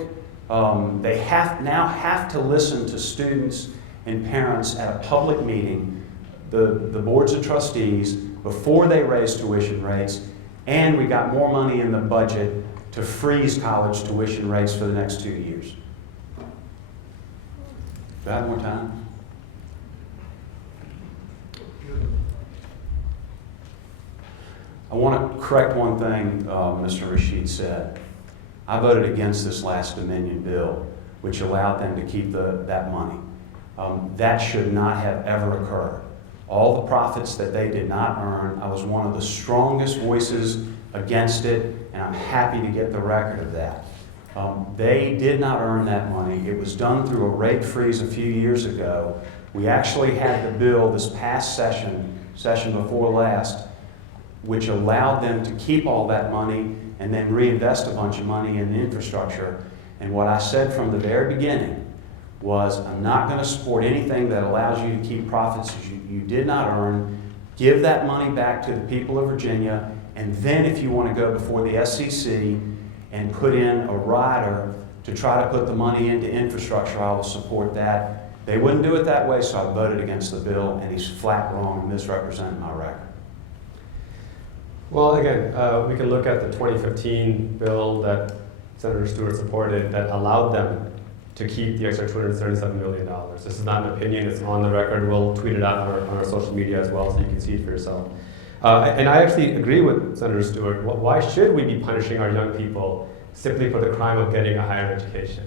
they now have to listen to students and parents at a public meeting, the boards of trustees, before they raise tuition rates, and we got more money in the budget to freeze college tuition rates for the next 2 years. Do I have more time? I want to correct one thing Mr. Rashid said. I voted against this last Dominion bill, which allowed them to keep that money. That should not have ever occurred. All the profits that they did not earn, I was one of the strongest voices against it, and I'm happy to get the record of that. They did not earn that money. It was done through a rate freeze a few years ago. We actually had the bill this past session before last, which allowed them to keep all that money and then reinvest a bunch of money in the infrastructure. And what I said from the very beginning was, I'm not going to support anything that allows you to keep profits you did not earn. Give that money back to the people of Virginia, and then if you want to go before the SEC and put in a rider to try to put the money into infrastructure, I will support that. They wouldn't do it that way, so I voted against the bill, and he's flat wrong and misrepresenting my record. Well, again, we can look at the 2015 bill that Senator Stewart supported that allowed them to keep the extra $237 million. This is not an opinion, it's on the record. We'll tweet it out on our social media as well so you can see it for yourself. And I actually agree with Senator Stewart. Why should we be punishing our young people simply for the crime of getting a higher education?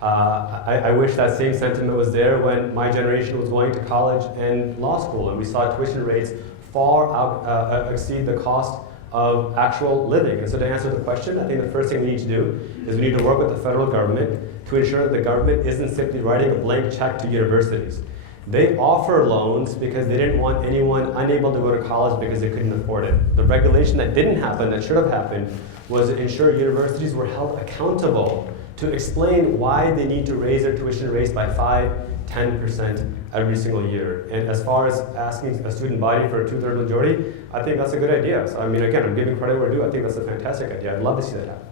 I wish that same sentiment was there when my generation was going to college and law school, and we saw tuition rates far exceed the cost of actual living. And so to answer the question, I think the first thing we need to do is we need to work with the federal government to ensure that the government isn't simply writing a blank check to universities. They offer loans because they didn't want anyone unable to go to college because they couldn't afford it. The regulation that didn't happen, that should have happened, was to ensure universities were held accountable to explain why they need to raise their tuition rates by 5-10% every single year. And as far as asking a student body for a 2/3 majority, I think that's a good idea. So I mean, again, I'm giving credit where due. I think that's a fantastic idea. I'd love to see that happen.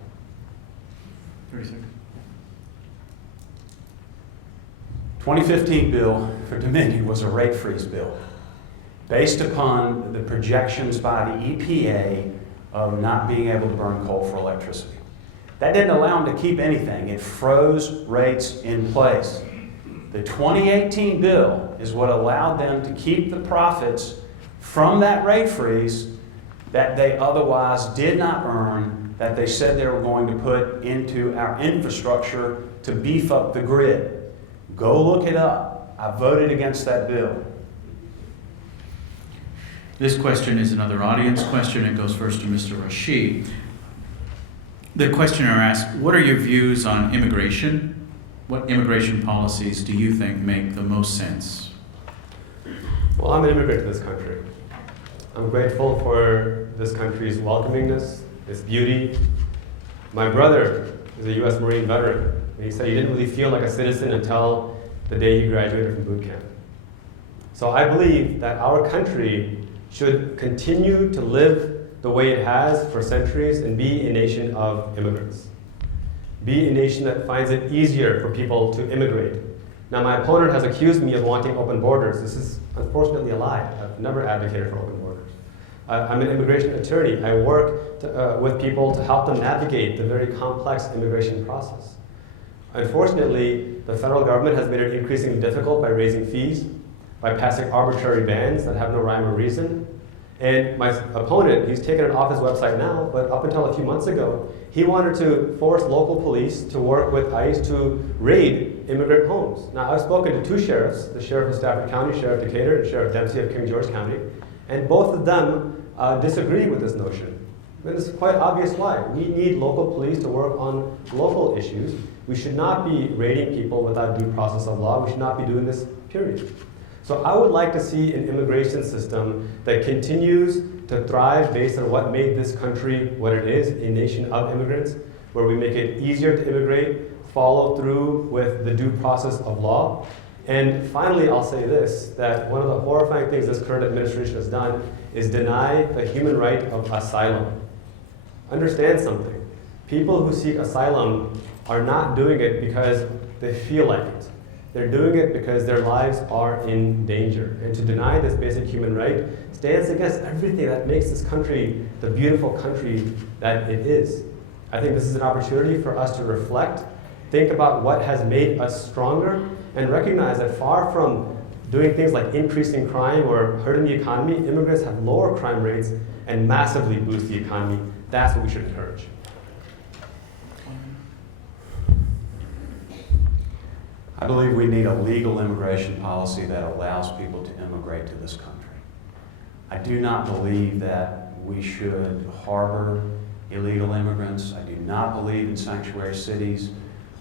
30 seconds. 2015 bill for Dominion was a rate freeze bill based upon the projections by the EPA of not being able to burn coal for electricity. That didn't allow them to keep anything. It froze rates in place. The 2018 bill is what allowed them to keep the profits from that rate freeze that they otherwise did not earn, that they said they were going to put into our infrastructure to beef up the grid. Go look it up. I voted against that bill. This question is another audience question. It goes first to Mr. Rashid. The questioner asks, what are your views on immigration? What immigration policies do you think make the most sense? Well, I'm an immigrant to this country. I'm grateful for this country's welcomingness, its beauty. My brother is a U.S. Marine veteran. And he said he didn't really feel like a citizen until the day he graduated from boot camp. So I believe that our country should continue to live the way it has for centuries and be a nation of immigrants. Be a nation that finds it easier for people to immigrate. Now, my opponent has accused me of wanting open borders. This is unfortunately a lie. I've never advocated for open borders. I'm an immigration attorney. I work with people to help them navigate the very complex immigration process. Unfortunately, the federal government has made it increasingly difficult by raising fees, by passing arbitrary bans that have no rhyme or reason. And my opponent, he's taken it off his website now, but up until a few months ago, he wanted to force local police to work with ICE to raid immigrant homes. Now, I've spoken to two sheriffs, the sheriff of Stafford County, Sheriff Decatur, and Sheriff Dempsey of King George County, and both of them disagree with this notion. And it's quite obvious why. We need local police to work on local issues. We should not be raiding people without due process of law. We should not be doing this, period. So I would like to see an immigration system that continues to thrive based on what made this country what it is, a nation of immigrants, where we make it easier to immigrate, follow through with the due process of law. And finally, I'll say this, that one of the horrifying things this current administration has done is deny the human right of asylum. Understand something. People who seek asylum are not doing it because they feel like it. They're doing it because their lives are in danger. And to deny this basic human right stands against everything that makes this country the beautiful country that it is. I think this is an opportunity for us to reflect, think about what has made us stronger, and recognize that far from doing things like increasing crime or hurting the economy, immigrants have lower crime rates and massively boost the economy. That's what we should encourage. I believe we need a legal immigration policy that allows people to immigrate to this country. I do not believe that we should harbor illegal immigrants. I do not believe in sanctuary cities.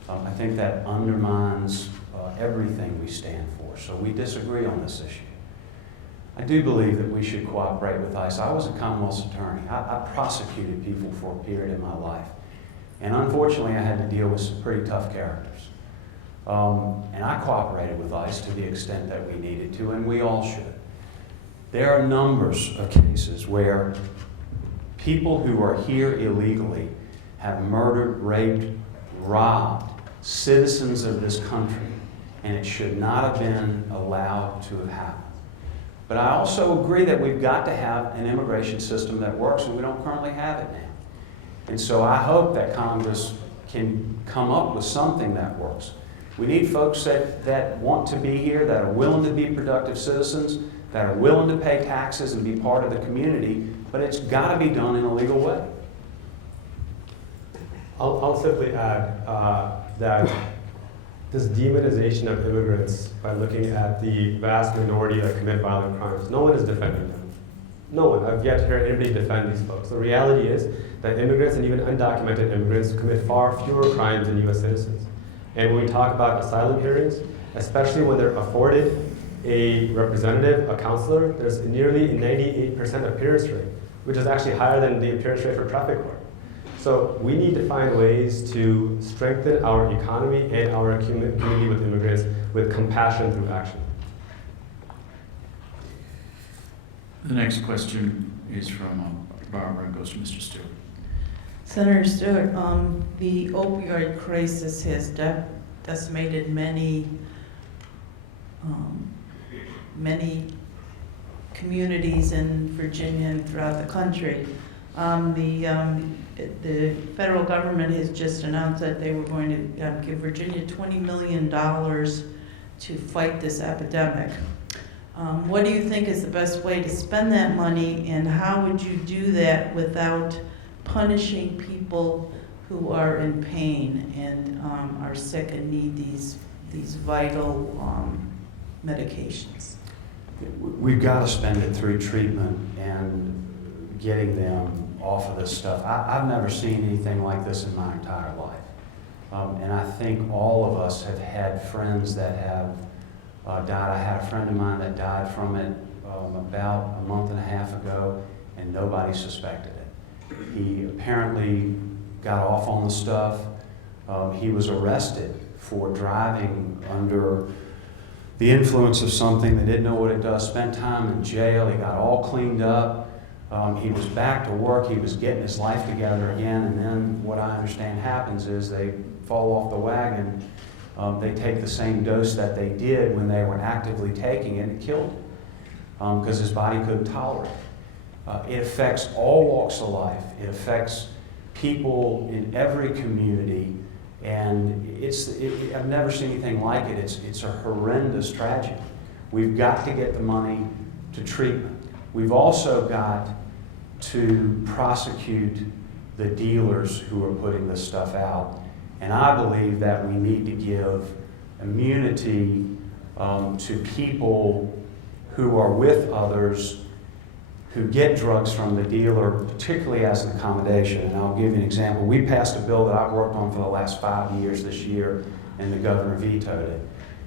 I think that undermines everything we stand for. So we disagree on this issue. I do believe that we should cooperate with ICE. I was a Commonwealth's attorney. I prosecuted people for a period in my life. And unfortunately, I had to deal with some pretty tough characters. And I cooperated with ICE to the extent that we needed to, and we all should. There are numbers of cases where people who are here illegally have murdered, raped, robbed citizens of this country, and it should not have been allowed to have happened. But I also agree that we've got to have an immigration system that works, and we don't currently have it now. And so I hope that Congress can come up with something that works. We need folks that want to be here, that are willing to be productive citizens, that are willing to pay taxes and be part of the community, but it's got to be done in a legal way. I'll simply add that this demonization of immigrants by looking at the vast minority that commit violent crimes, no one is defending them. No one. I've yet to hear anybody defend these folks. The reality is that immigrants and even undocumented immigrants commit far fewer crimes than U.S. citizens. And when we talk about asylum hearings, especially when they're afforded a representative, a counselor, there's nearly a 98% appearance rate, which is actually higher than the appearance rate for traffic court. So we need to find ways to strengthen our economy and our community with immigrants with compassion through action. The next question is from Barbara and goes to Mr. Stewart. Senator Stewart, the opioid crisis has decimated many communities in Virginia and throughout the country. The federal government has just announced that they were going to give Virginia $20 million to fight this epidemic. What do you think is the best way to spend that money, and how would you do that without punishing people who are in pain and are sick and need these vital medications? We've got to spend it through treatment and getting them off of this stuff. I've never seen anything like this in my entire life. And I think all of us have had friends that have died. I had a friend of mine that died from it about a month and a half ago, and nobody suspected it. He apparently got off on the stuff. He was arrested for driving under the influence of something. They didn't know what it does. Spent time in jail. He got all cleaned up. He was back to work. He was getting his life together again. And then what I understand happens is they fall off the wagon. They take the same dose that they did when they were actively taking it and killed him because his body couldn't tolerate it. It affects all walks of life. It affects people in every community. And I've never seen anything like it. It's a horrendous tragedy. We've got to get the money to treatment. We've also got to prosecute the dealers who are putting this stuff out. And I believe that we need to give immunity to people who are with others who get drugs from the dealer, particularly as an accommodation. And I'll give you an example. We passed a bill that I've worked on for the last 5 years this year, and the governor vetoed it.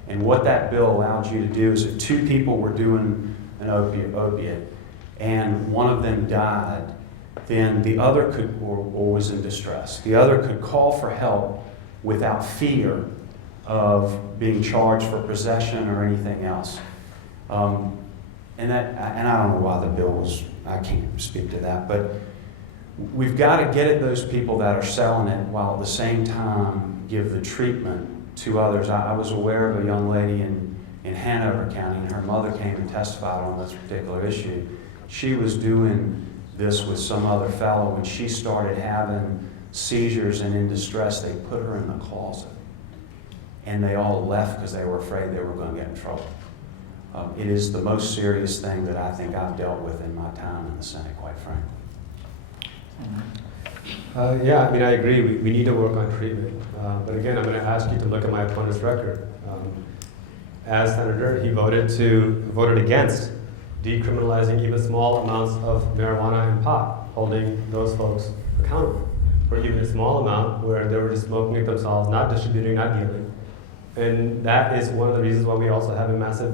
And what that bill allowed you to do is if 2 people were doing an opiate, and one of them died, then the other could, or was in distress, the other could call for help without fear of being charged for possession or anything else. And I don't know why the bill was, I can't speak to that, but we've got to get at those people that are selling it while at the same time give the treatment to others. I was aware of a young lady in Hanover County, and her mother came and testified on this particular issue. She was doing this with some other fellow. When she started having seizures and in distress, they put her in the closet. And they all left because they were afraid they were going to get in trouble. It is the most serious thing that I think I've dealt with in my time in the Senate, quite frankly. Yeah, I mean, I agree. We need to work on treatment. But again, I'm going to ask you to look at my opponent's record. As senator, he voted against decriminalizing even small amounts of marijuana and pot, holding those folks accountable for even a small amount where they were just smoking it themselves, not distributing, not dealing. And that is one of the reasons why we also have a massive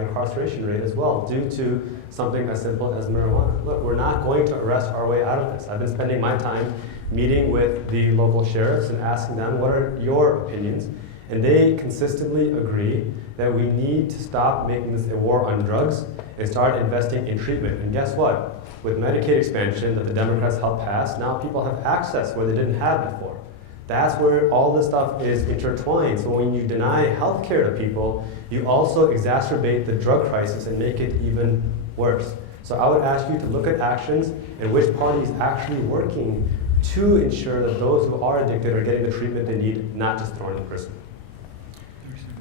incarceration rate as well, due to something as simple as marijuana. Look, we're not going to arrest our way out of this. I've been spending my time meeting with the local sheriffs and asking them, what are your opinions? And they consistently agree that we need to stop making this a war on drugs and start investing in treatment. And guess what? With Medicaid expansion that the Democrats helped pass, now people have access where they didn't have before. That's where all this stuff is intertwined. So when you deny health care to people, you also exacerbate the drug crisis and make it even worse. So I would ask you to look at actions and which party is actually working to ensure that those who are addicted are getting the treatment they need, not just thrown in prison.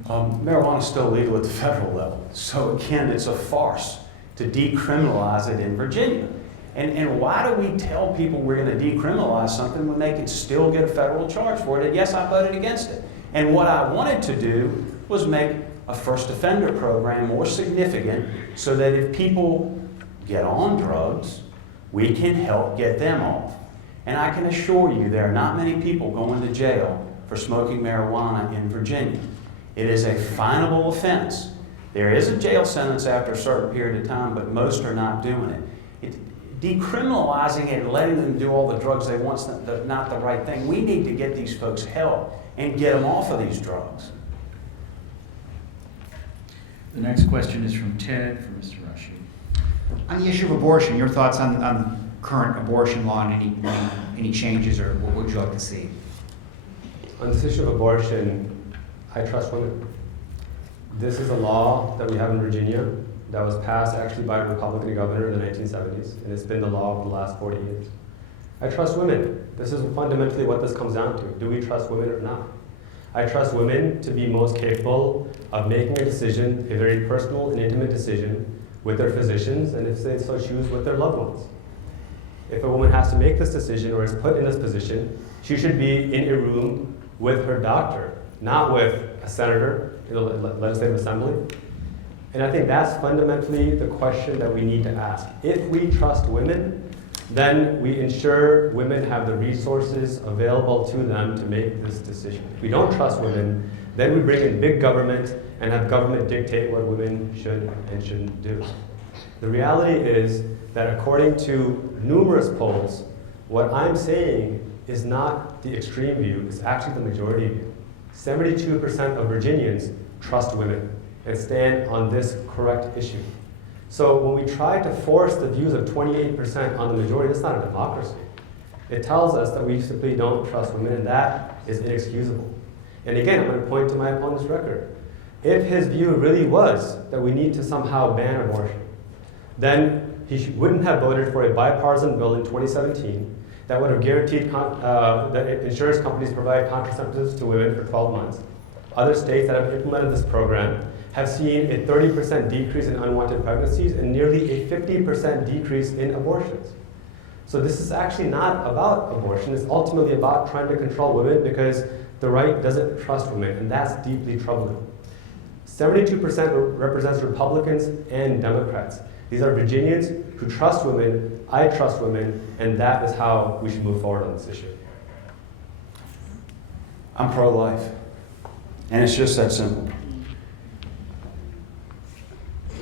Marijuana is still legal at the federal level. So again, it's a farce to decriminalize it in Virginia. And why do we tell people we're going to decriminalize something when they can still get a federal charge for it? And yes, I voted against it. And what I wanted to do was make a first offender program more significant so that if people get on drugs, we can help get them off. And I can assure you there are not many people going to jail for smoking marijuana in Virginia. It is a finable offense. There is a jail sentence after a certain period of time, but most are not doing it. Decriminalizing it and letting them do all the drugs they want is not the right thing. We need to get these folks help and get them off of these drugs. The next question is from Ted for Mr. Rashid. On the issue of abortion, your thoughts on current abortion law and any changes, or what would you like to see? On this issue of abortion, I trust women. This is a law that we have in Virginia that was passed actually by a Republican governor in the 1970s, and it's been the law for the last 40 years. I trust women. This is fundamentally what this comes down to. Do we trust women or not? I trust women to be most capable of making a decision, a very personal and intimate decision, with their physicians, and if they so choose, with their loved ones. If a woman has to make this decision or is put in this position, she should be in a room with her doctor, not with a senator in the legislative assembly. And I think that's fundamentally the question that we need to ask. If we trust women, then we ensure women have the resources available to them to make this decision. If we don't trust women, then we bring in big government and have government dictate what women should and shouldn't do. The reality is that according to numerous polls, what I'm saying is not the extreme view, it's actually the majority view. 72% of Virginians trust women. and stand on this correct issue. So when we try to force the views of 28% on the majority, that's not a democracy. It tells us that we simply don't trust women, and that is inexcusable. And again, I'm going to point to my opponent's record. If his view really was that we need to somehow ban abortion, then he wouldn't have voted for a bipartisan bill in 2017 that would have guaranteed that insurance companies provide contraceptives to women for 12 months. Other states that have implemented this program have seen a 30% decrease in unwanted pregnancies and nearly a 50% decrease in abortions. So this is actually not about abortion. It's ultimately about trying to control women because the right doesn't trust women, and that's deeply troubling. 72% represents Republicans and Democrats. These are Virginians who trust women, I trust women, and that is how we should move forward on this issue. I'm pro-life, and it's just that simple.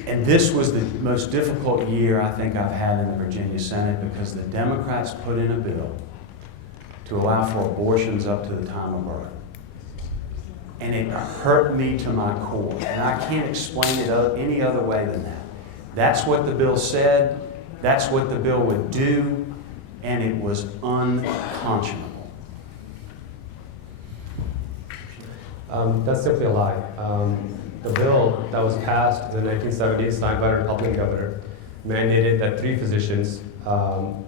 And this was the most difficult year I think I've had in the Virginia Senate because the Democrats put in a bill to allow for abortions up to the time of birth. And it hurt me to my core, and I can't explain it any other way than that. That's what the bill said, that's what the bill would do, and it was unconscionable. That's simply a lie. The bill that was passed in the 1970s, signed by a Republican governor, mandated that 3 physicians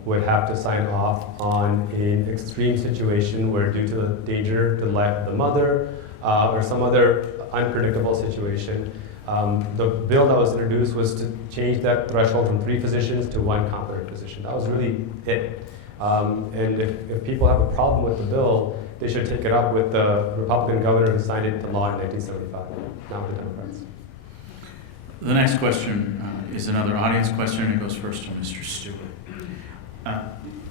would have to sign off on an extreme situation where due to the danger to the life of the mother or some other unpredictable situation, the bill that was introduced was to change that threshold from 3 physicians to 1 competent physician. That was really it. And if people have a problem with the bill, they should take it up with the Republican governor who signed it into law in 1975, not the Democrats. The next question is another audience question, and it goes first to Mr. Stewart.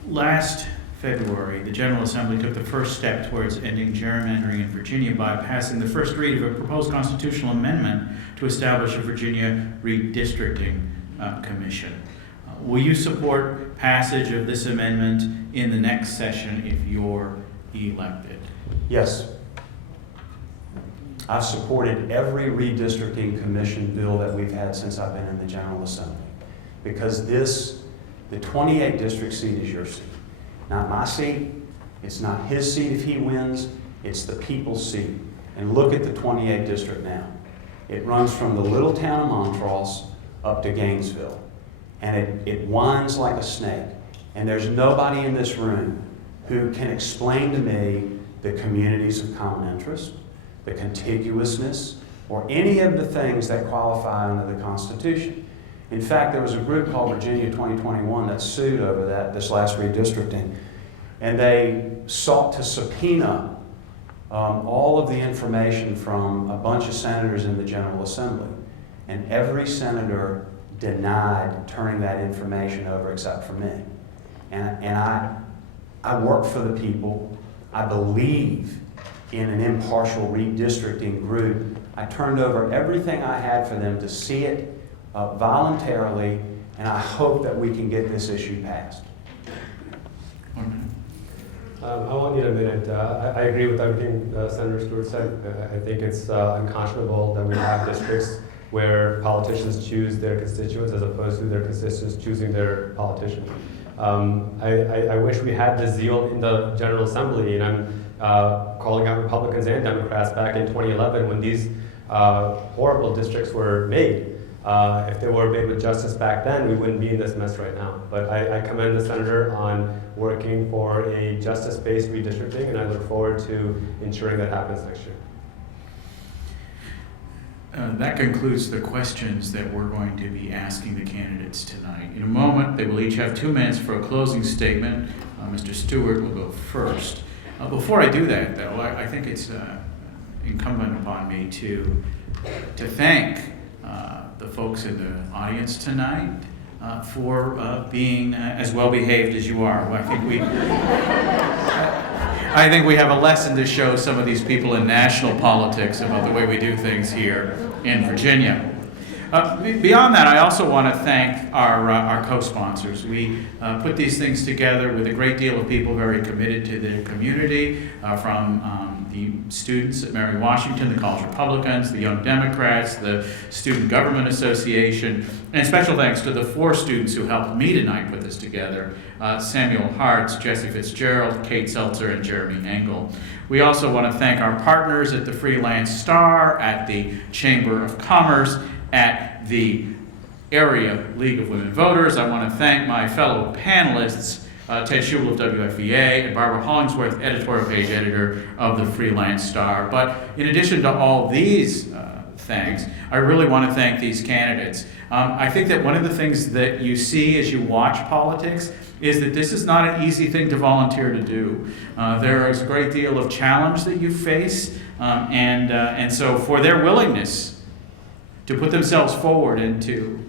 Last February, the General Assembly took the first step towards ending gerrymandering in Virginia by passing the first read of a proposed constitutional amendment to establish a Virginia Redistricting Commission. Will you support passage of this amendment in the next session if you're elected? Yes. I've supported every redistricting commission bill that we've had since I've been in the General Assembly. Because the 28 district seat is your seat. Not my seat, it's not his seat if he wins, it's the people's seat. And look at the 28 district now. It runs from the little town of Montrose up to Gainesville. And it winds like a snake. And there's nobody in this room who can explain to me the communities of common interest, the contiguousness, or any of the things that qualify under the Constitution. In fact, there was a group called Virginia 2021 that sued over this last redistricting, and they sought to subpoena all of the information from a bunch of senators in the General Assembly, and every senator denied turning that information over except for me. And I work for the people. I believe in an impartial redistricting group. I turned over everything I had for them to see it voluntarily, and I hope that we can get this issue passed. I won't need a minute. I agree with everything Senator Stewart said. I think it's unconscionable that we have districts where politicians choose their constituents as opposed to their constituents choosing their politician. I wish we had the zeal in the General Assembly, and I'm calling out Republicans and Democrats back in 2011 when these horrible districts were made. If they were made with justice back then, we wouldn't be in this mess right now. But I commend the senator on working for a justice-based redistricting, and I look forward to ensuring that happens next year. That concludes the questions that we're going to be asking the candidates tonight. In a moment, they will each have 2 minutes for a closing statement. Mr. Stewart will go first. Before I do that, though, I think it's incumbent upon me to thank the folks in the audience tonight for being as well behaved as you are. I think we have a lesson to show some of these people in national politics about the way we do things here in Virginia. Beyond that, I also want to thank our co-sponsors. We put these things together with a great deal of people very committed to their community, from the students at Mary Washington, the College Republicans, the Young Democrats, the Student Government Association, and special thanks to the 4 students who helped me tonight put this together, Samuel Hartz, Jesse Fitzgerald, Kate Seltzer, and Jeremy Engel. We also want to thank our partners at the Freelance Star, at the Chamber of Commerce, at the Area League of Women Voters. I want to thank my fellow panelists, Ted Schubel of WFVA and Barbara Hollingsworth, editorial page editor of the Freelance Star. But in addition to all these thanks, I really want to thank these candidates. I think that one of the things that you see as you watch politics is that this is not an easy thing to volunteer to do. There is a great deal of challenge that you face, and so for their willingness to put themselves forward and to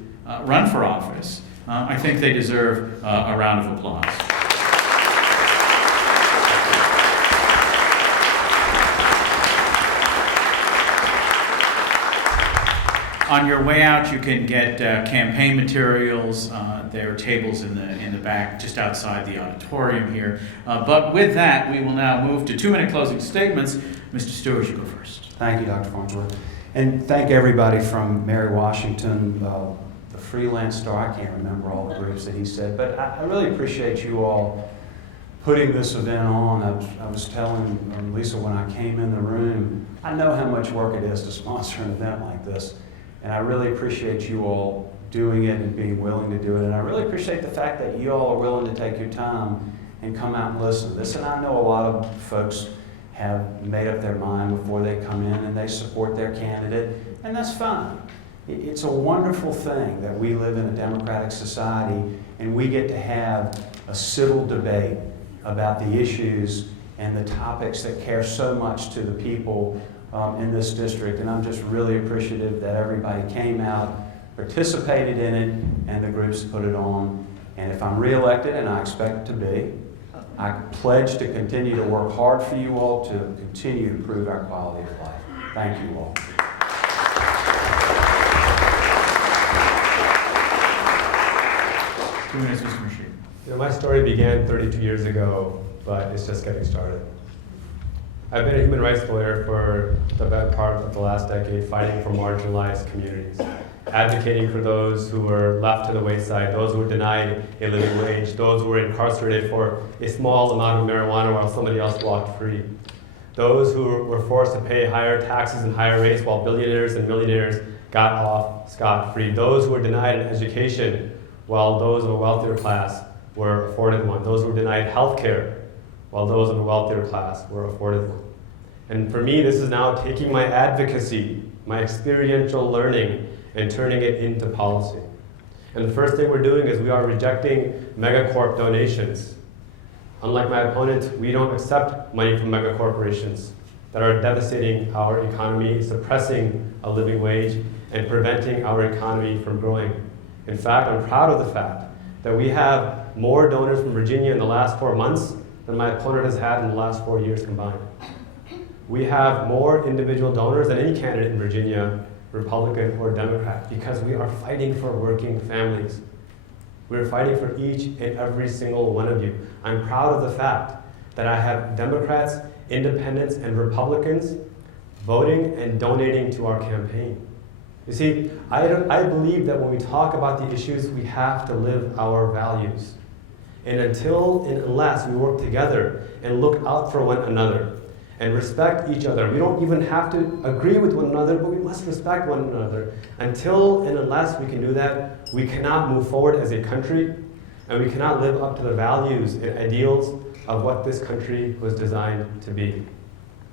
run for office, I think they deserve a round of applause. On your way out, you can get campaign materials. There are tables in the back, just outside the auditorium here. But with that, we will now move to 2-minute closing statements. Mr. Stewart, you go first. Thank you, Dr. Farnsworth. And thank everybody from Mary Washington, the Freelance Star. I can't remember all the groups that he said, but I really appreciate you all putting this event on. I was telling Lisa when I came in the room, I know how much work it is to sponsor an event like this. And I really appreciate you all doing it and being willing to do it. And I really appreciate the fact that you all are willing to take your time and come out and listen. Listen, I know a lot of folks have made up their mind before they come in and they support their candidate, and that's fine. It's a wonderful thing that we live in a democratic society and we get to have a civil debate about the issues and the topics that care so much to the people in this district, and I'm just really appreciative that everybody came out, participated in it, and the groups put it on. And if I'm reelected, and I expect to be, I pledge to continue to work hard for you all to continue to improve our quality of life. Thank you all. Mr. Rashid. My story began 32 years ago, but it's just getting started. I've been a human rights lawyer for the better part of the last decade, fighting for marginalized communities, advocating for those who were left to the wayside, those who were denied a living wage, those who were incarcerated for a small amount of marijuana while somebody else walked free, those who were forced to pay higher taxes and higher rates while billionaires and millionaires got off scot-free, those who were denied an education while those of a wealthier class were afforded one, those who were denied health care while those of a wealthier class were afforded one. And for me, this is now taking my advocacy, my experiential learning, and turning it into policy. And the first thing we're doing is we are rejecting megacorp donations. Unlike my opponents, we don't accept money from megacorporations that are devastating our economy, suppressing a living wage, and preventing our economy from growing. In fact, I'm proud of the fact that we have more donors from Virginia in the last 4 months than my opponent has had in the last 4 years combined. We have more individual donors than any candidate in Virginia, Republican or Democrat, because we are fighting for working families. We're fighting for each and every single one of you. I'm proud of the fact that I have Democrats, Independents, and Republicans voting and donating to our campaign. You see, I believe that when we talk about the issues, we have to live our values. And until and unless we work together and look out for one another and respect each other, we don't even have to agree with one another, but we must respect one another. Until and unless we can do that, we cannot move forward as a country, and we cannot live up to the values and ideals of what this country was designed to be.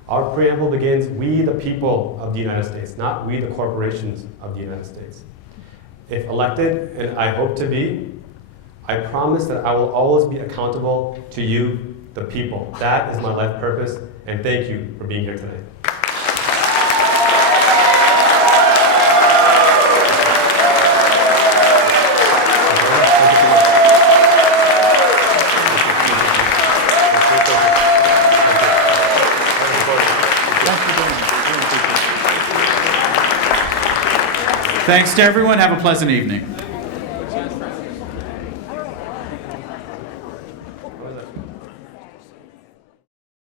Our preamble begins, we the people of the United States, not we the corporations of the United States. If elected, and I hope to be, I promise that I will always be accountable to you, the people. That is my life purpose, and thank you for being here today. Thanks to everyone. Have a pleasant evening.